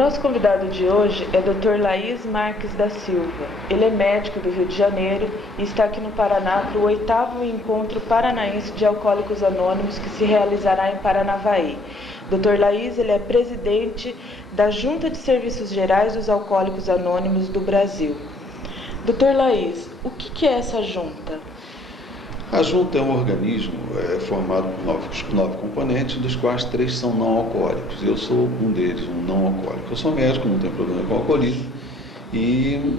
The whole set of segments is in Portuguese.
nosso convidado de hoje é Dr. Laís Marques da Silva. Ele é médico do Rio de Janeiro e está aqui no Paraná para o 8º Encontro Paranaense de Alcoólicos Anônimos, que se realizará em Paranavaí. Dr. Laís, ele é presidente da Junta de Serviços Gerais dos Alcoólicos Anônimos do Brasil. Dr. Laís, o que é essa junta? A junta é um organismo formado por nove componentes, dos quais 3 são não alcoólicos. Eu sou um deles, um não alcoólico. Eu sou médico, não tenho problema com alcoolismo e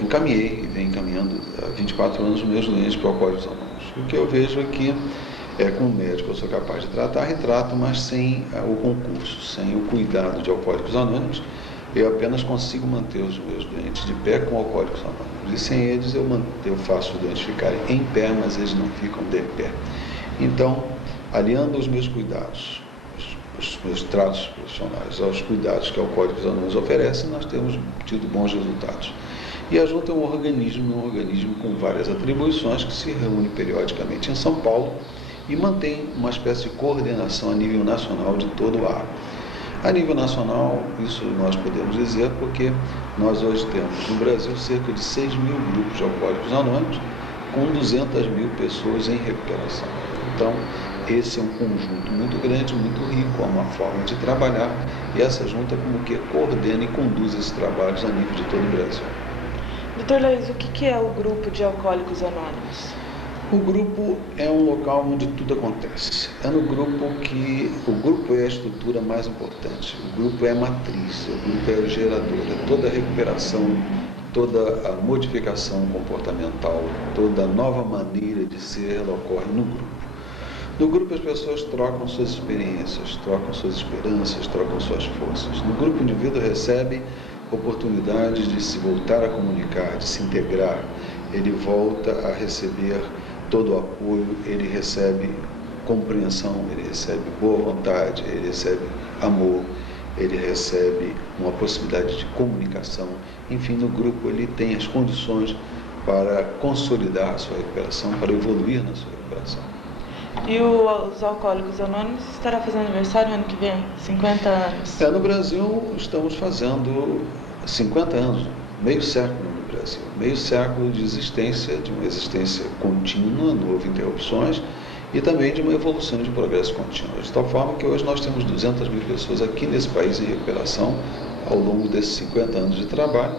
encaminhei e venho encaminhando há 24 anos os meus doentes para Alcoólicos Anônimos. O que eu vejo aqui como médico eu sou capaz de tratar, retrato, mas sem o concurso, sem o cuidado de Alcoólicos Anônimos, eu apenas consigo manter os meus doentes de pé com Alcoólicos Anônimos. E sem eles eu faço os doentes ficarem em pé, mas eles não ficam de pé. Então, aliando os meus cuidados, os meus tratos profissionais aos cuidados que Alcoólicos Anônimos oferecem, nós temos tido bons resultados. E a junta é um organismo com várias atribuições que se reúne periodicamente em São Paulo e mantém uma espécie de coordenação a nível nacional de todo o ar. A nível nacional, isso nós podemos dizer porque nós hoje temos no Brasil cerca de 6 mil grupos de alcoólicos anônimos com 200 mil pessoas em recuperação. Então, esse é um conjunto muito grande, muito rico, é uma forma de trabalhar e essa junta como que coordena e conduz esses trabalhos a nível de todo o Brasil. Dr. Laís, o que é o grupo de Alcoólicos Anônimos? O grupo é um local onde tudo acontece. É no grupo que o grupo é a estrutura mais importante. O grupo é a matriz, o grupo é o gerador. Toda a recuperação, toda a modificação comportamental, toda a nova maneira de ser, ela ocorre no grupo. No grupo as pessoas trocam suas experiências, trocam suas esperanças, trocam suas forças. No grupo o indivíduo recebe oportunidades de se voltar a comunicar, de se integrar. Ele volta a receber todo o apoio, ele recebe compreensão, ele recebe boa vontade, ele recebe amor, ele recebe uma possibilidade de comunicação. Enfim, no grupo ele tem as condições para consolidar a sua recuperação, para evoluir na sua recuperação. E os Alcoólicos Anônimos estará fazendo aniversário ano que vem, 50 anos. No Brasil estamos fazendo 50 anos, meio século. Brasil. Meio século de existência, de uma existência contínua, não houve interrupções, e também de uma evolução de progresso contínuo. De tal forma que hoje nós temos 200 mil pessoas aqui nesse país em recuperação, ao longo desses 50 anos de trabalho,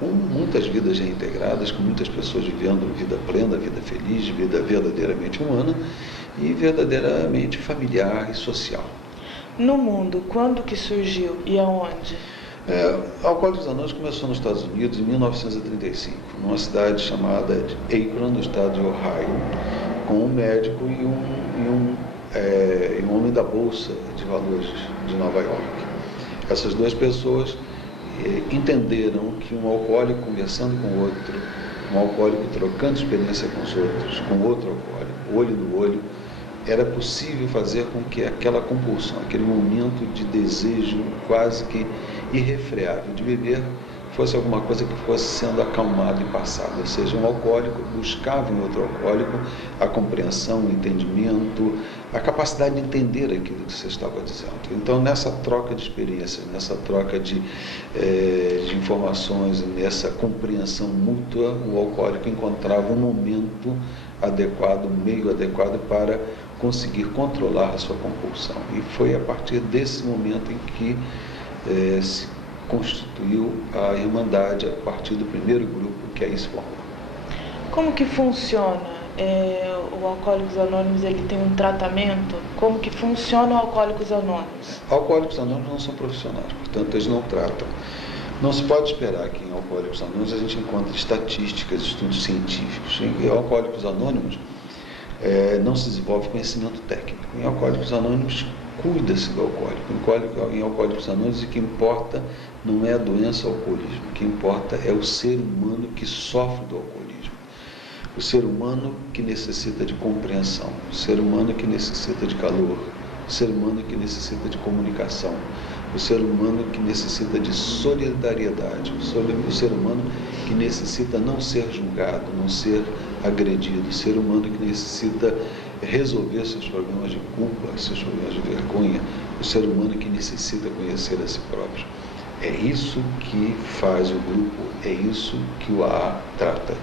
com muitas vidas reintegradas, com muitas pessoas vivendo vida plena, vida feliz, vida verdadeiramente humana e verdadeiramente familiar e social. No mundo, quando que surgiu e aonde? Alcoólicos Anônimos começou nos Estados Unidos em 1935, numa cidade chamada Akron, no estado de Ohio, com um médico e um homem da Bolsa de Valores de Nova York. Essas duas pessoas entenderam que um alcoólico conversando com o outro, um alcoólico trocando experiência com os outros, com outro alcoólico, olho no olho, era possível fazer com que aquela compulsão, aquele momento de desejo quase que irrefreável de beber, fosse alguma coisa que fosse sendo acalmado e passado. Ou seja, um alcoólico buscava em outro alcoólico a compreensão, o entendimento, a capacidade de entender aquilo que você estava dizendo. Então, nessa troca de experiências, nessa troca de informações, nessa compreensão mútua, o alcoólico encontrava um momento adequado, um meio adequado para conseguir controlar a sua compulsão. E foi a partir desse momento em que se constituiu a Irmandade, a partir do primeiro grupo que aí se formou. Como que funciona? O Alcoólicos Anônimos, ele tem um tratamento? Como que funciona o Alcoólicos Anônimos? Alcoólicos Anônimos não são profissionais, portanto eles não tratam. Não se pode esperar que em Alcoólicos Anônimos a gente encontre estatísticas, estudos científicos. Em Alcoólicos Anônimos não se desenvolve conhecimento técnico. Em Alcoólicos Anônimos cuida-se do alcoólico. Em Alcoólicos Anônimos o que importa não é a doença alcoolismo, o que importa é o ser humano que sofre do alcoolismo. O ser humano que necessita de compreensão, o ser humano que necessita de calor, o ser humano que necessita de comunicação, o ser humano que necessita de solidariedade, o ser humano que necessita não ser julgado, não ser agredido, o ser humano que necessita resolver seus problemas de culpa, seus problemas de vergonha, o ser humano que necessita conhecer a si próprio. É isso que faz o grupo, é isso que o AA trata.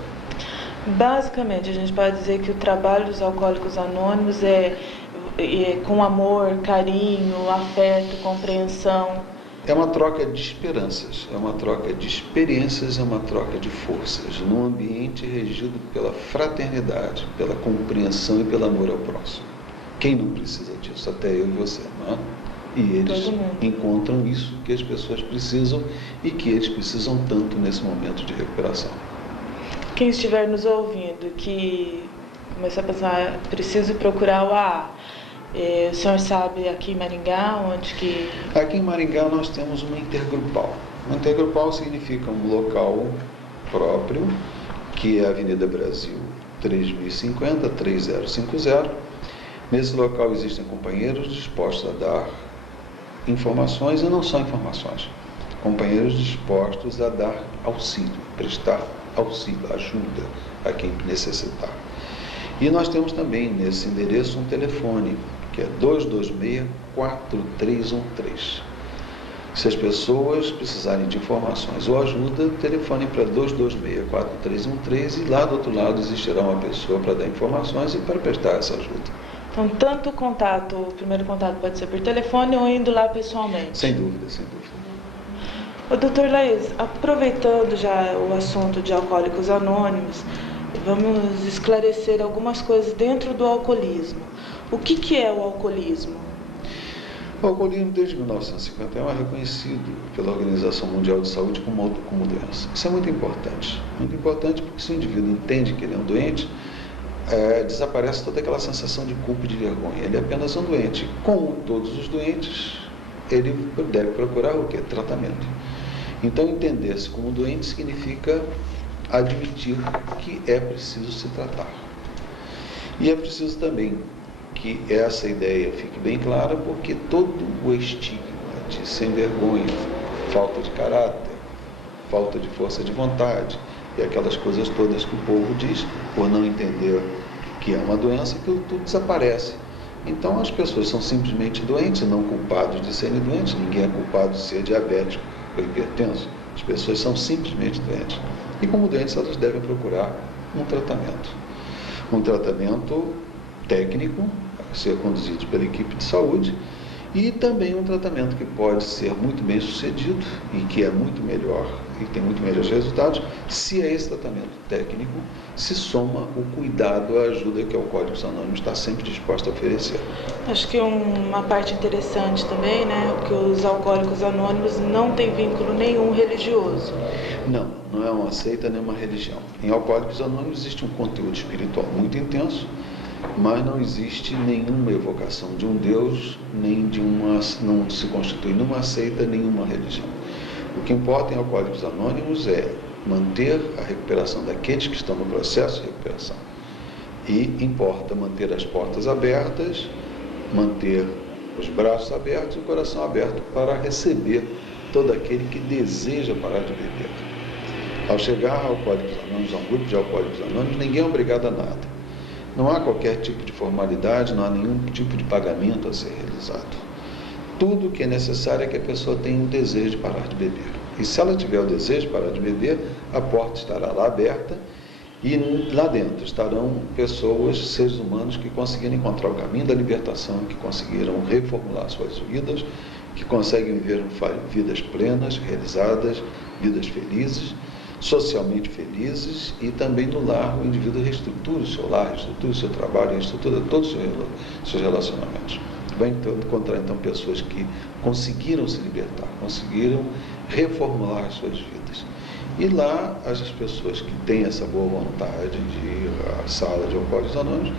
Basicamente, a gente pode dizer que o trabalho dos Alcoólicos Anônimos é com amor, carinho, afeto, compreensão. É uma troca de esperanças, é uma troca de experiências, é uma troca de forças, num ambiente regido pela fraternidade, pela compreensão e pelo amor ao próximo. Quem não precisa disso? Até eu e você, não é? E eles encontram isso que as pessoas precisam e que eles precisam tanto nesse momento de recuperação. Quem estiver nos ouvindo, que começar a pensar, preciso procurar o AA. O senhor sabe aqui em Maringá, onde que... Aqui em Maringá nós temos uma intergrupal. Uma intergrupal significa um local próprio, que é a Avenida Brasil 3050, 3050. Nesse local existem companheiros dispostos a dar informações, e não só informações, companheiros dispostos a dar auxílio, prestar auxílio, ajuda a quem necessitar. E nós temos também nesse endereço um telefone, que é 226-4313. Se as pessoas precisarem de informações ou ajuda, telefone para 226-4313 e lá do outro lado existirá uma pessoa para dar informações e para prestar essa ajuda. Então, tanto o primeiro contato pode ser por telefone ou indo lá pessoalmente? Sem dúvida, sem dúvida. Dr. Laís, aproveitando já o assunto de Alcoólicos Anônimos, vamos esclarecer algumas coisas dentro do alcoolismo. O que é o alcoolismo? O alcoolismo, desde 1951, é reconhecido pela Organização Mundial de Saúde como doença. Isso é muito importante porque se o indivíduo entende que ele é um doente, desaparece toda aquela sensação de culpa e de vergonha. Ele é apenas um doente. Como todos os doentes, ele deve procurar o quê? Tratamento. Então, entender-se como doente significa admitir que é preciso se tratar. E é preciso também que essa ideia fique bem clara, porque todo o estigma de sem vergonha, falta de caráter, falta de força de vontade e aquelas coisas todas que o povo diz, por não entender que é uma doença, aquilo tudo desaparece. Então as pessoas são simplesmente doentes, não culpados de serem doentes. Ninguém é culpado de ser diabético ou hipertenso. As pessoas são simplesmente doentes. E como doentes, elas devem procurar um tratamento. Um tratamento técnico, a ser conduzido pela equipe de saúde, e também um tratamento que pode ser muito bem sucedido e que é muito melhor e tem muito melhores resultados, se a esse tratamento técnico se soma o cuidado, a ajuda que o Alcoólicos Anônimos está sempre disposto a oferecer. Acho que uma parte interessante também, né, que os Alcoólicos Anônimos não têm vínculo nenhum religioso. Não é uma seita nem uma religião. Em Alcoólicos Anônimos existe um conteúdo espiritual muito intenso, mas não existe nenhuma evocação de um Deus, não se constitui numa seita, nenhuma religião. O que importa em Alcoólicos Anônimos é manter a recuperação daqueles que estão no processo de recuperação. E importa manter as portas abertas, manter os braços abertos e o coração aberto para receber todo aquele que deseja parar de beber. Ao chegar a Alcoólicos Anônimos, a um grupo de Alcoólicos Anônimos, ninguém é obrigado a nada. Não há qualquer tipo de formalidade, não há nenhum tipo de pagamento a ser realizado. Tudo que é necessário é que a pessoa tenha o desejo de parar de beber. E se ela tiver o desejo de parar de beber, a porta estará lá aberta e lá dentro estarão pessoas, seres humanos que conseguiram encontrar o caminho da libertação, que conseguiram reformular suas vidas, que conseguem viver vidas plenas, realizadas, vidas felizes, socialmente felizes, e também no lar o indivíduo reestrutura o seu lar, reestrutura o seu trabalho, reestrutura todos os seus relacionamentos. Vai encontrar então pessoas que conseguiram se libertar, conseguiram reformular as suas vidas. E lá as pessoas que têm essa boa vontade de ir à sala de Alcoólicos Anônimos,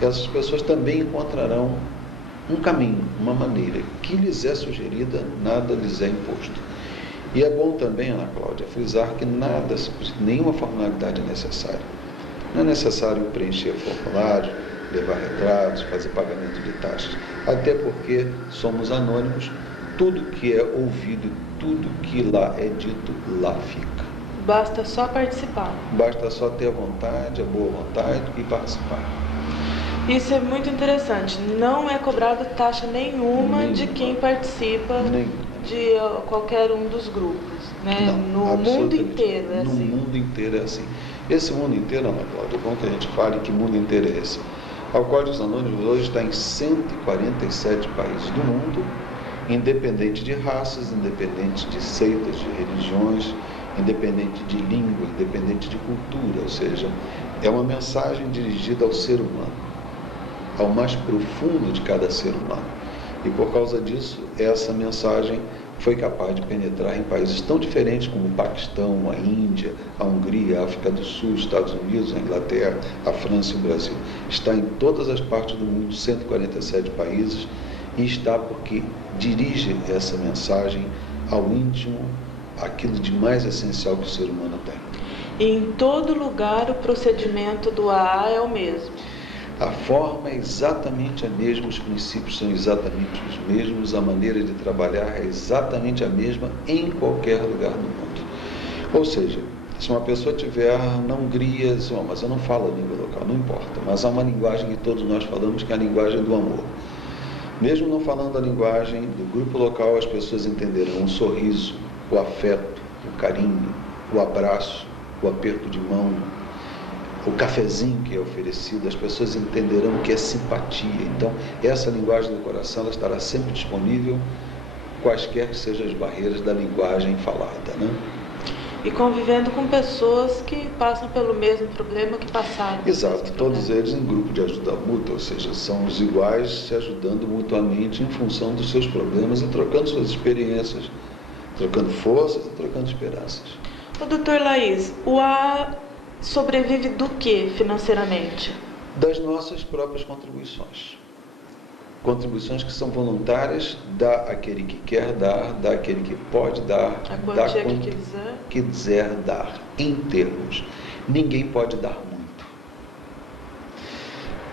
essas pessoas também encontrarão um caminho, uma maneira que lhes é sugerida, nada lhes é imposto. E é bom também, Ana Cláudia, frisar que nenhuma formalidade é necessária. Não é necessário preencher formulário, levar retratos, fazer pagamento de taxas, até porque somos anônimos, tudo que é ouvido, tudo que lá é dito, lá fica. Basta só participar. Basta só ter a vontade, a boa vontade e participar. Isso é muito interessante. Não é cobrado taxa nenhuma de quem participa. Nenhuma. de qualquer um dos grupos, né? Não, no mundo inteiro é no assim. No mundo inteiro é assim. Esse mundo inteiro, Ana Cláudia, é bom que a gente fale que mundo inteiro é esse. Alcoólicos Anônimos hoje está em 147 países do mundo, independente de raças, independente de seitas, de religiões, independente de língua, independente de cultura, ou seja, é uma mensagem dirigida ao ser humano, ao mais profundo de cada ser humano. E por causa disso, essa mensagem foi capaz de penetrar em países tão diferentes como o Paquistão, a Índia, a Hungria, a África do Sul, os Estados Unidos, a Inglaterra, a França e o Brasil. Está em todas as partes do mundo, 147 países, e está porque dirige essa mensagem ao íntimo, aquilo de mais essencial que o ser humano tem. E em todo lugar o procedimento do AA é o mesmo. A forma é exatamente a mesma, os princípios são exatamente os mesmos, a maneira de trabalhar é exatamente a mesma em qualquer lugar do mundo. Ou seja, se uma pessoa estiver na Hungria, diz, mas eu não falo a língua local, não importa, mas há uma linguagem que todos nós falamos, que é a linguagem do amor. Mesmo não falando a linguagem do grupo local, as pessoas entenderão o sorriso, o afeto, o carinho, o abraço, o aperto de mão, o cafezinho que é oferecido, as pessoas entenderão o que é simpatia. Então, essa linguagem do coração ela estará sempre disponível, quaisquer que sejam as barreiras da linguagem falada, né? E convivendo com pessoas que passam pelo mesmo problema que passaram. Exato, todos eles em grupo de ajuda mútua, ou seja, são os iguais se ajudando mutuamente em função dos seus problemas e trocando suas experiências, trocando forças e trocando esperanças. O Dr. Laís, o AA sobrevive do que financeiramente? Das nossas próprias contribuições. Contribuições que são voluntárias, dá aquele que quer dar, dá aquele que pode dar, A dá quantia quanto que quiser dar, em termos. Ninguém pode dar muito,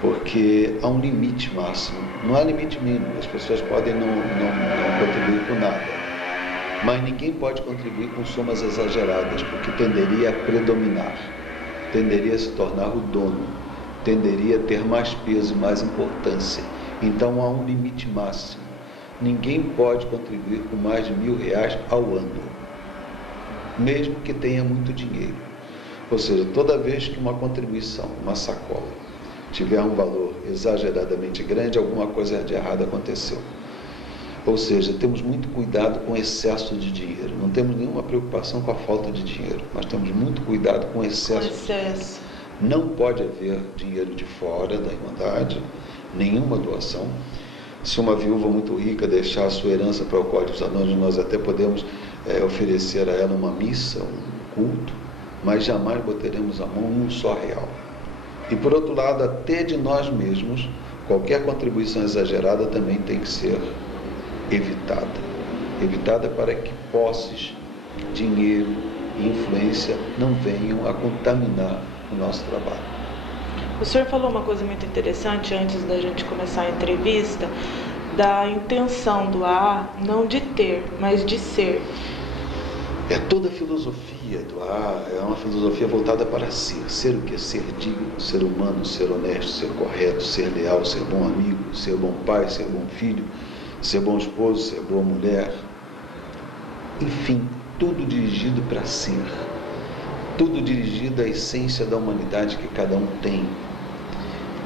porque há um limite máximo, não há limite mínimo, as pessoas podem não contribuir com nada, mas ninguém pode contribuir com somas exageradas, porque tenderia a predominar, tenderia a se tornar o dono, tenderia a ter mais peso e mais importância. Então há um limite máximo. Ninguém pode contribuir com mais de R$1.000 ao ano, mesmo que tenha muito dinheiro. Ou seja, toda vez que uma contribuição, uma sacola, tiver um valor exageradamente grande, alguma coisa de errado aconteceu. Ou seja, temos muito cuidado com excesso de dinheiro. Não temos nenhuma preocupação com a falta de dinheiro, mas temos muito cuidado com excesso. Não pode haver dinheiro de fora da Irmandade, nenhuma doação. Se uma viúva muito rica deixar a sua herança para Alcoólicos Anônimos, nós até podemos oferecer a ela uma missa, um culto, mas jamais botaremos a mão em um só real. E por outro lado, até de nós mesmos, qualquer contribuição exagerada também tem que ser evitada para que posses, dinheiro e influência não venham a contaminar o nosso trabalho. O senhor falou uma coisa muito interessante antes da gente começar a entrevista, da intenção do AA, não de ter, mas de ser. É toda a filosofia do AA, é uma filosofia voltada para ser. Ser o quê? Ser digno, ser humano, ser honesto, ser correto, ser leal, ser bom amigo, ser bom pai, ser bom filho, ser bom esposo, ser boa mulher. Enfim, tudo dirigido para ser. Tudo dirigido à essência da humanidade que cada um tem.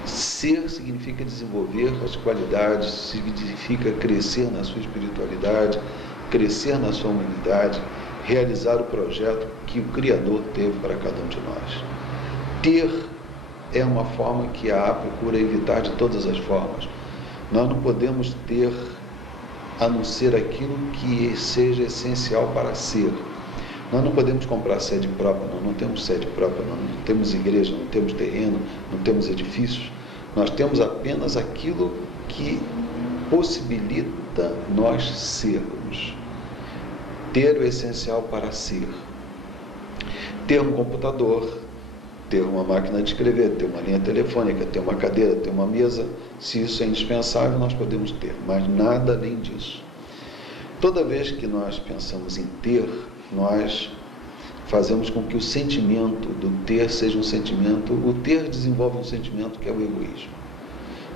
Ser significa desenvolver as qualidades, significa crescer na sua espiritualidade, crescer na sua humanidade, realizar o projeto que o Criador teve para cada um de nós. Ter é uma forma que a AA procura evitar de todas as formas. Nós não podemos ter a não ser aquilo que seja essencial para ser. Nós não podemos comprar sede própria, nós não temos sede própria, nós não temos igreja, não temos terreno, não temos edifícios. Nós temos apenas aquilo que possibilita nós sermos. Ter o essencial para ser. Ter um computador, ter uma máquina de escrever, ter uma linha telefônica, ter uma cadeira, ter uma mesa. Se isso é indispensável, nós podemos ter, mas nada além disso. Toda vez que nós pensamos em ter, nós fazemos com que o sentimento do ter seja um sentimento, o ter desenvolve um sentimento que é o egoísmo.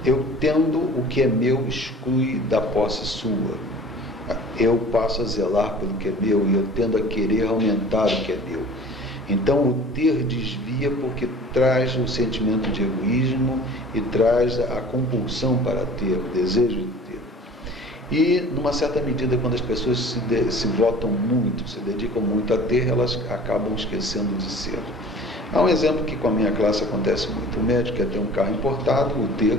Eu tendo o que é meu exclui da posse sua. eu passo a zelar pelo que é meu e eu tendo a querer aumentar o que é meu. Então, o ter desvia porque traz o sentimento de egoísmo e traz a compulsão para ter, o desejo de ter. E, numa certa medida, quando as pessoas se votam muito, se dedicam muito a ter, elas acabam esquecendo de ser. Há um exemplo que com a minha classe acontece muito. O médico quer ter um carro importado, o ter,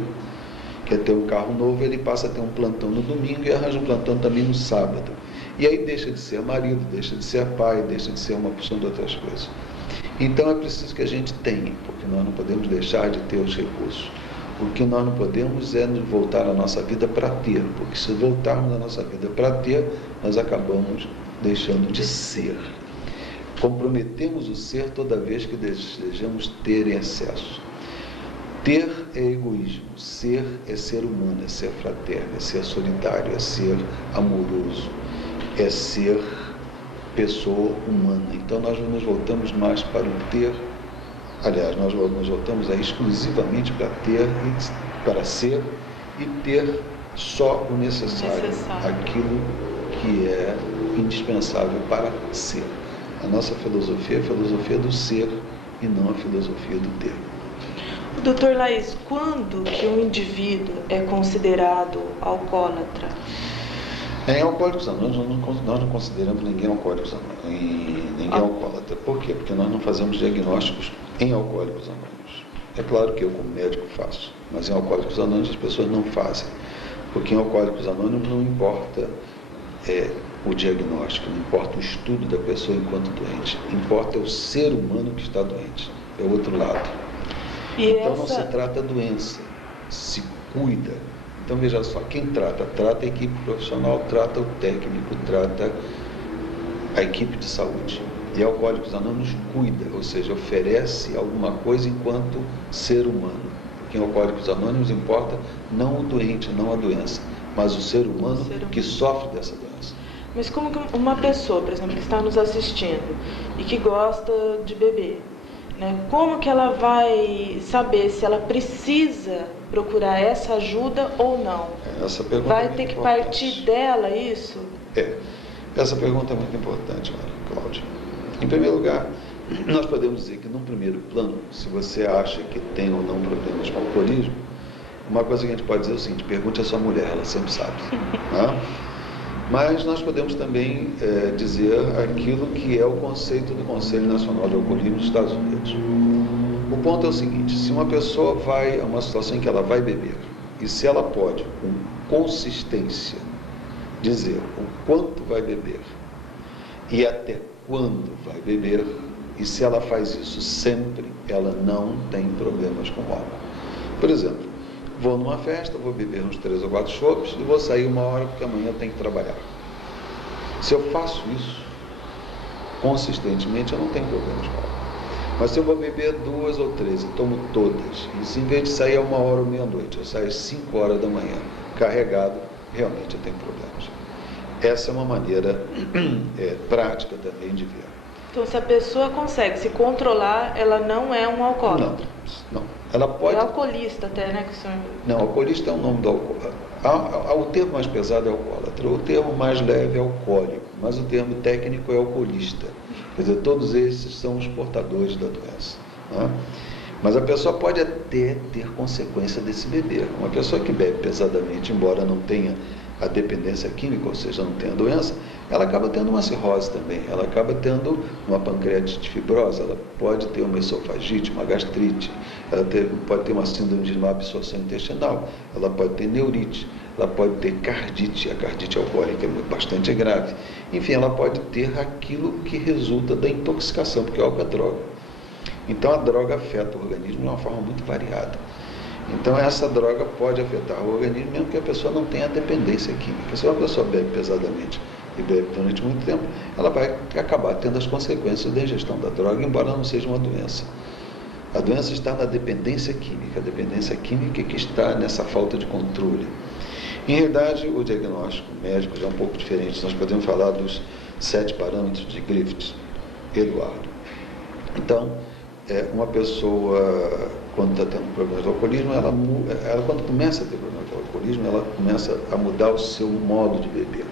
quer ter um carro novo, ele passa a ter um plantão no domingo e arranja um plantão também no sábado. E aí deixa de ser marido, deixa de ser pai, deixa de ser uma porção de outras coisas. Então é preciso que a gente tenha, porque nós não podemos deixar de ter os recursos. O que nós não podemos é voltar a nossa vida para ter, porque se voltarmos a nossa vida para ter, nós acabamos deixando de ser. Comprometemos o ser toda vez que desejamos ter em excesso. Ter é egoísmo, ser é ser humano, é ser fraterno, é ser solidário, é ser amoroso, é ser pessoa humana. Então nós nos voltamos mais para o ter, aliás, nós nos voltamos exclusivamente para ter, para ser e ter só o necessário, aquilo que é indispensável para ser. A nossa filosofia é a filosofia do ser e não a filosofia do ter. Doutor Laís, quando que um indivíduo é considerado alcoólatra? Em Alcoólicos Anônimos, nós não consideramos ninguém alcoólatra. Por quê? Porque nós não fazemos diagnósticos em Alcoólicos Anônimos. É claro que eu, como médico, faço, mas em Alcoólicos Anônimos as pessoas não fazem. Porque em Alcoólicos Anônimos não importa o diagnóstico, não importa o estudo da pessoa enquanto doente. Importa o ser humano que está doente. É o outro lado. Então não se trata a doença, se cuida. Então veja só, quem trata a equipe profissional, trata o técnico, trata a equipe de saúde. E Alcoólicos Anônimos cuida, ou seja, oferece alguma coisa enquanto ser humano. Porque em Alcoólicos Anônimos importa não o doente, não a doença, mas o ser humano que sofre dessa doença. Mas como que uma pessoa, por exemplo, que está nos assistindo e que gosta de beber, né? Como que ela vai saber se ela precisa procurar essa ajuda ou não? Essa pergunta vai ter que partir dela isso? Essa pergunta é muito importante, Cláudia. Em primeiro lugar, nós podemos dizer que, num primeiro plano, se você acha que tem ou não problemas com alcoolismo, uma coisa que a gente pode dizer é o seguinte: pergunte à sua mulher, ela sempre sabe. Né? Mas nós podemos também dizer aquilo que é o conceito do Conselho Nacional de Alcoolismo dos Estados Unidos. O ponto é o seguinte: se uma pessoa vai a uma situação em que ela vai beber, e se ela pode, com consistência, dizer o quanto vai beber e até quando vai beber, e se ela faz isso sempre, ela não tem problemas com álcool. Por exemplo, vou numa festa, vou beber uns 3 ou 4 chopes e vou sair 1 hora porque amanhã eu tenho que trabalhar. Se eu faço isso consistentemente, eu não tenho problemas com álcool. Mas se eu vou beber 2 ou 3 e tomo todas, e se em vez de sair a 1 hora ou meia-noite, eu saio às 5 horas da manhã, carregado, realmente eu tenho problemas. Essa é uma maneira prática também de ver. Então, se a pessoa consegue se controlar, ela não é um alcoólatra? Não. Ela pode... É alcoolista até, né? Que o senhor... Não, alcoolista é o nome do alcoólatra. O termo mais pesado é alcoólatra, o termo mais leve é alcoólico, mas o termo técnico é alcoolista. Quer dizer, todos esses são os portadores da doença. Né? Mas a pessoa pode até ter consequência desse beber. Uma pessoa que bebe pesadamente, embora não tenha a dependência química, ou seja, não tenha a doença, ela acaba tendo uma cirrose também, ela acaba tendo uma pancreatite fibrosa, ela pode ter uma esofagite, uma gastrite, ela pode ter uma síndrome de má absorção intestinal, ela pode ter neurite, ela pode ter cardite, a cardite alcoólica é bastante grave. Enfim, ela pode ter aquilo que resulta da intoxicação, porque o álcool é droga. Então a droga afeta o organismo de uma forma muito variada. Então essa droga pode afetar o organismo mesmo que a pessoa não tenha dependência química. Se uma pessoa bebe pesadamente e bebe durante muito tempo, ela vai acabar tendo as consequências da ingestão da droga, embora não seja uma doença. A doença está na dependência química, a dependência química que está nessa falta de controle. Em realidade, o diagnóstico médico já é um pouco diferente. Nós podemos falar dos 7 parâmetros de Griffith, Eduardo. Então, uma pessoa, quando está tendo problemas de alcoolismo, ela quando começa a ter problemas de alcoolismo, ela começa a mudar o seu modo de beber.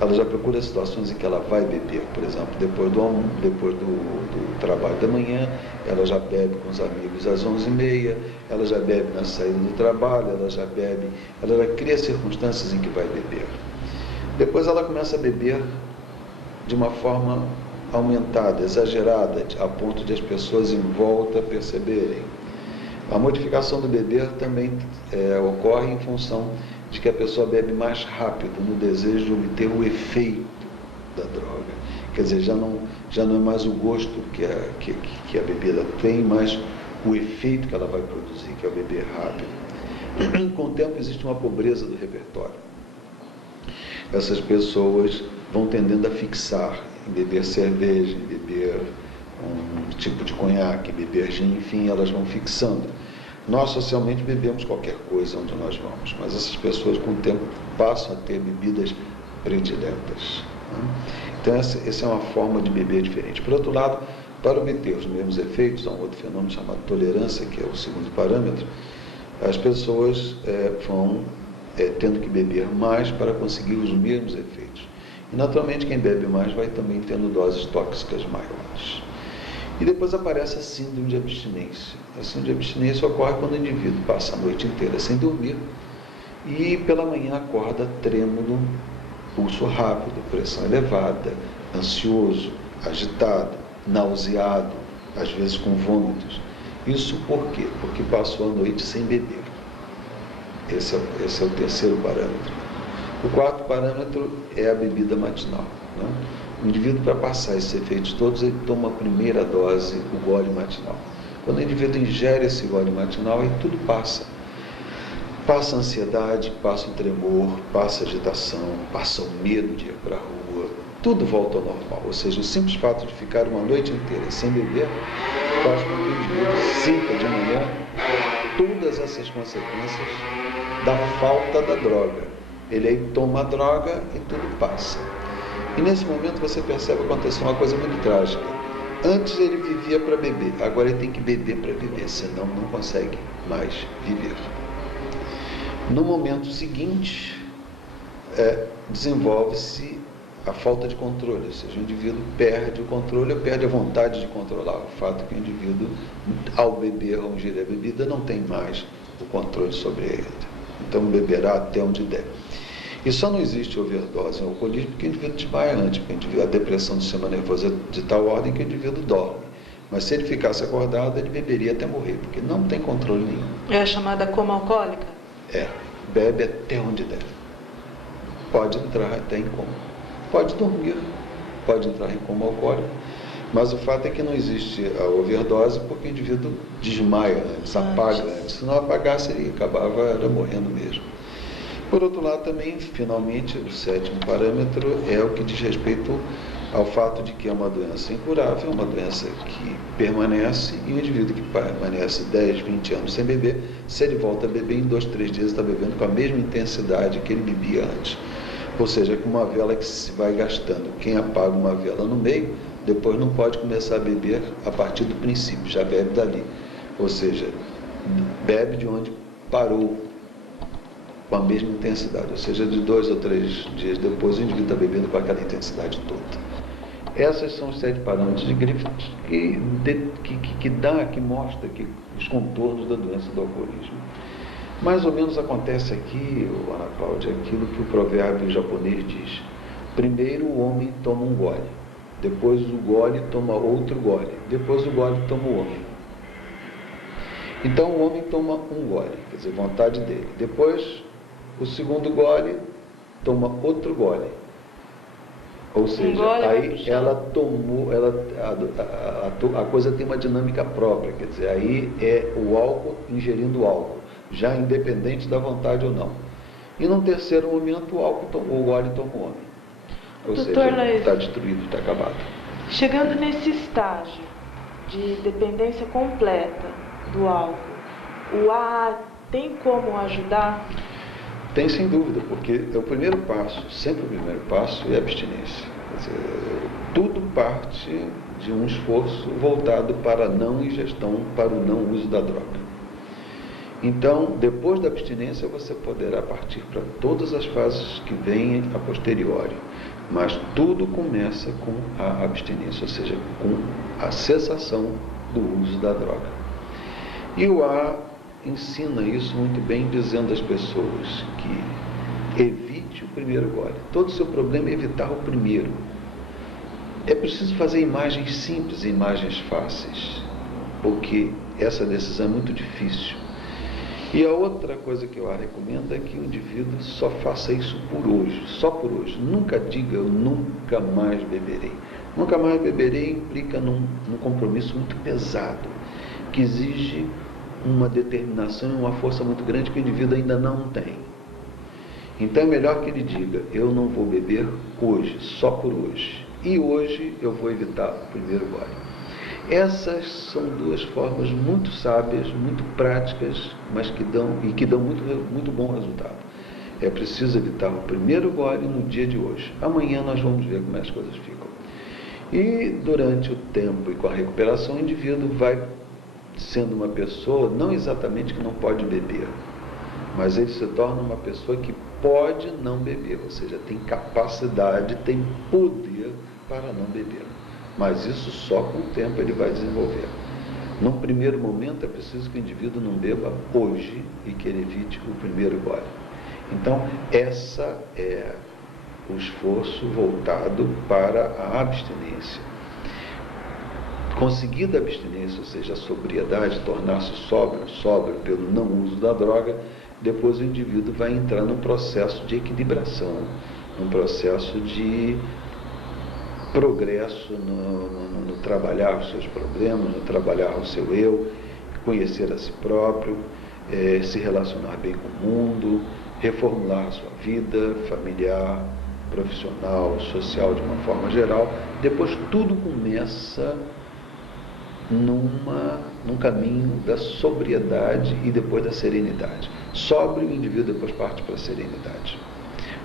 ela já procura situações em que ela vai beber, por exemplo, depois do trabalho da manhã, ela já bebe com os amigos às 11h30, ela já bebe na saída do trabalho, ela já cria circunstâncias em que vai beber. Depois ela começa a beber de uma forma aumentada, exagerada, a ponto de as pessoas em volta perceberem. A modificação do beber também ocorre em função de que a pessoa bebe mais rápido, no desejo de obter o efeito da droga. Quer dizer, já não é mais o gosto que a bebida tem, mas o efeito que ela vai produzir, que é o beber rápido. Com o tempo existe uma pobreza do repertório. Essas pessoas vão tendendo a fixar em beber cerveja, em beber um tipo de conhaque, beber gin, enfim, elas vão fixando. Nós socialmente bebemos qualquer coisa onde nós vamos, mas essas pessoas com o tempo passam a ter bebidas prediletas. Então essa é uma forma de beber diferente. Por outro lado, para obter os mesmos efeitos, há um outro fenômeno chamado tolerância, que é o segundo parâmetro, as pessoas vão tendo que beber mais para conseguir os mesmos efeitos. E naturalmente quem bebe mais vai também tendo doses tóxicas maiores. E depois aparece a síndrome de abstinência. A síndrome de abstinência ocorre quando o indivíduo passa a noite inteira sem dormir e pela manhã acorda trêmulo, pulso rápido, pressão elevada, ansioso, agitado, nauseado, às vezes com vômitos. Isso por quê? Porque passou a noite sem beber. Esse é o terceiro parâmetro. O quarto parâmetro é a bebida matinal, né? O indivíduo, para passar esses efeitos todos, ele toma a primeira dose, o gole matinal. Quando o indivíduo ingere esse gole matinal, aí tudo passa. Passa a ansiedade, passa o tremor, passa a agitação, passa o medo de ir para a rua, tudo volta ao normal. Ou seja, o simples fato de ficar uma noite inteira sem beber faz com que o indivíduo sinta de manhã todas essas consequências da falta da droga. Ele aí toma a droga e tudo passa. E nesse momento você percebe que aconteceu uma coisa muito trágica. Antes ele vivia para beber, agora ele tem que beber para viver, senão não consegue mais viver. No momento seguinte, desenvolve-se a falta de controle, ou seja, o indivíduo perde o controle ou perde a vontade de controlar. O fato é que o indivíduo, ao beber, ao ingerir a bebida, não tem mais o controle sobre ele. Então beberá até onde der. E só não existe overdose em alcoolismo porque o indivíduo desmaia antes, porque a depressão do sistema nervoso é de tal ordem que o indivíduo dorme. Mas se ele ficasse acordado, ele beberia até morrer, porque não tem controle nenhum. É a chamada coma alcoólica? Bebe até onde der. Pode entrar até em coma. Pode dormir, pode entrar em coma alcoólico, mas o fato é que não existe a overdose porque o indivíduo desmaia antes, apaga antes. Se não apagasse, ele acabava morrendo mesmo. Por outro lado, também, finalmente, o sétimo parâmetro é o que diz respeito ao fato de que é uma doença incurável, uma doença que permanece, e o indivíduo que permanece 10, 20 anos sem beber, se ele volta a beber, em 2, 3 dias está bebendo com a mesma intensidade que ele bebia antes. Ou seja, com uma vela que se vai gastando. Quem apaga uma vela no meio, depois não pode começar a beber a partir do princípio, já bebe dali. Ou seja, bebe de onde parou, com a mesma intensidade, ou seja, de 2 ou 3 dias depois o indivíduo está bebendo com aquela intensidade toda. Essas são os 7 parâmetros de Griffith que mostra os contornos da doença do alcoolismo. Mais ou menos acontece aqui, Ana Cláudia, aquilo que o provérbio japonês diz. Primeiro o homem toma um gole, depois o gole toma outro gole, depois o gole toma o homem. Então o homem toma um gole, quer dizer, vontade dele. Depois o segundo gole toma outro gole. Ou seja, aí ela tomou, a coisa tem uma dinâmica própria, quer dizer, aí é o álcool ingerindo o álcool, já independente da vontade ou não. E num terceiro momento o gole toma o homem. Ou seja, está destruído, está acabado. Chegando nesse estágio de dependência completa do álcool, o AA tem como ajudar? Tem, sem dúvida, porque é o primeiro passo, sempre o primeiro passo é a abstinência. Quer dizer, tudo parte de um esforço voltado para a não ingestão, para o não uso da droga. Então, depois da abstinência, você poderá partir para todas as fases que vêm a posteriori. Mas tudo começa com a abstinência, ou seja, com a cessação do uso da droga. E o A ensina isso muito bem, dizendo às pessoas que evite o primeiro gole. Todo o seu problema é evitar o primeiro. É preciso fazer imagens simples, imagens fáceis, porque essa decisão é muito difícil. E a outra coisa que eu recomendo é que o indivíduo só faça isso por hoje, só por hoje. Nunca diga eu nunca mais beberei. Nunca mais beberei implica num compromisso muito pesado, que exige uma determinação e uma força muito grande que o indivíduo ainda não tem. Então é melhor que ele diga, eu não vou beber hoje, só por hoje. E hoje eu vou evitar o primeiro gole. Essas são duas formas muito sábias, muito práticas, mas que dão muito bom resultado. É preciso evitar o primeiro gole no dia de hoje. Amanhã nós vamos ver como as coisas ficam. E durante o tempo e com a recuperação, o indivíduo vai sendo uma pessoa, não exatamente que não pode beber, mas ele se torna uma pessoa que pode não beber, ou seja, tem capacidade, tem poder para não beber. Mas isso só com o tempo ele vai desenvolver. Num primeiro momento é preciso que o indivíduo não beba hoje e que ele evite o primeiro gole. Então, essa é o esforço voltado para a abstinência. Conseguida a abstinência, ou seja, a sobriedade, tornar-se sóbrio pelo não uso da droga, depois o indivíduo vai entrar num processo de equilibração, num processo de progresso no trabalhar os seus problemas, no trabalhar o seu eu, conhecer a si próprio, se relacionar bem com o mundo, reformular a sua vida familiar, profissional, social de uma forma geral. Depois tudo começa num caminho da sobriedade e depois da serenidade. Sóbrio, o indivíduo depois parte para a serenidade.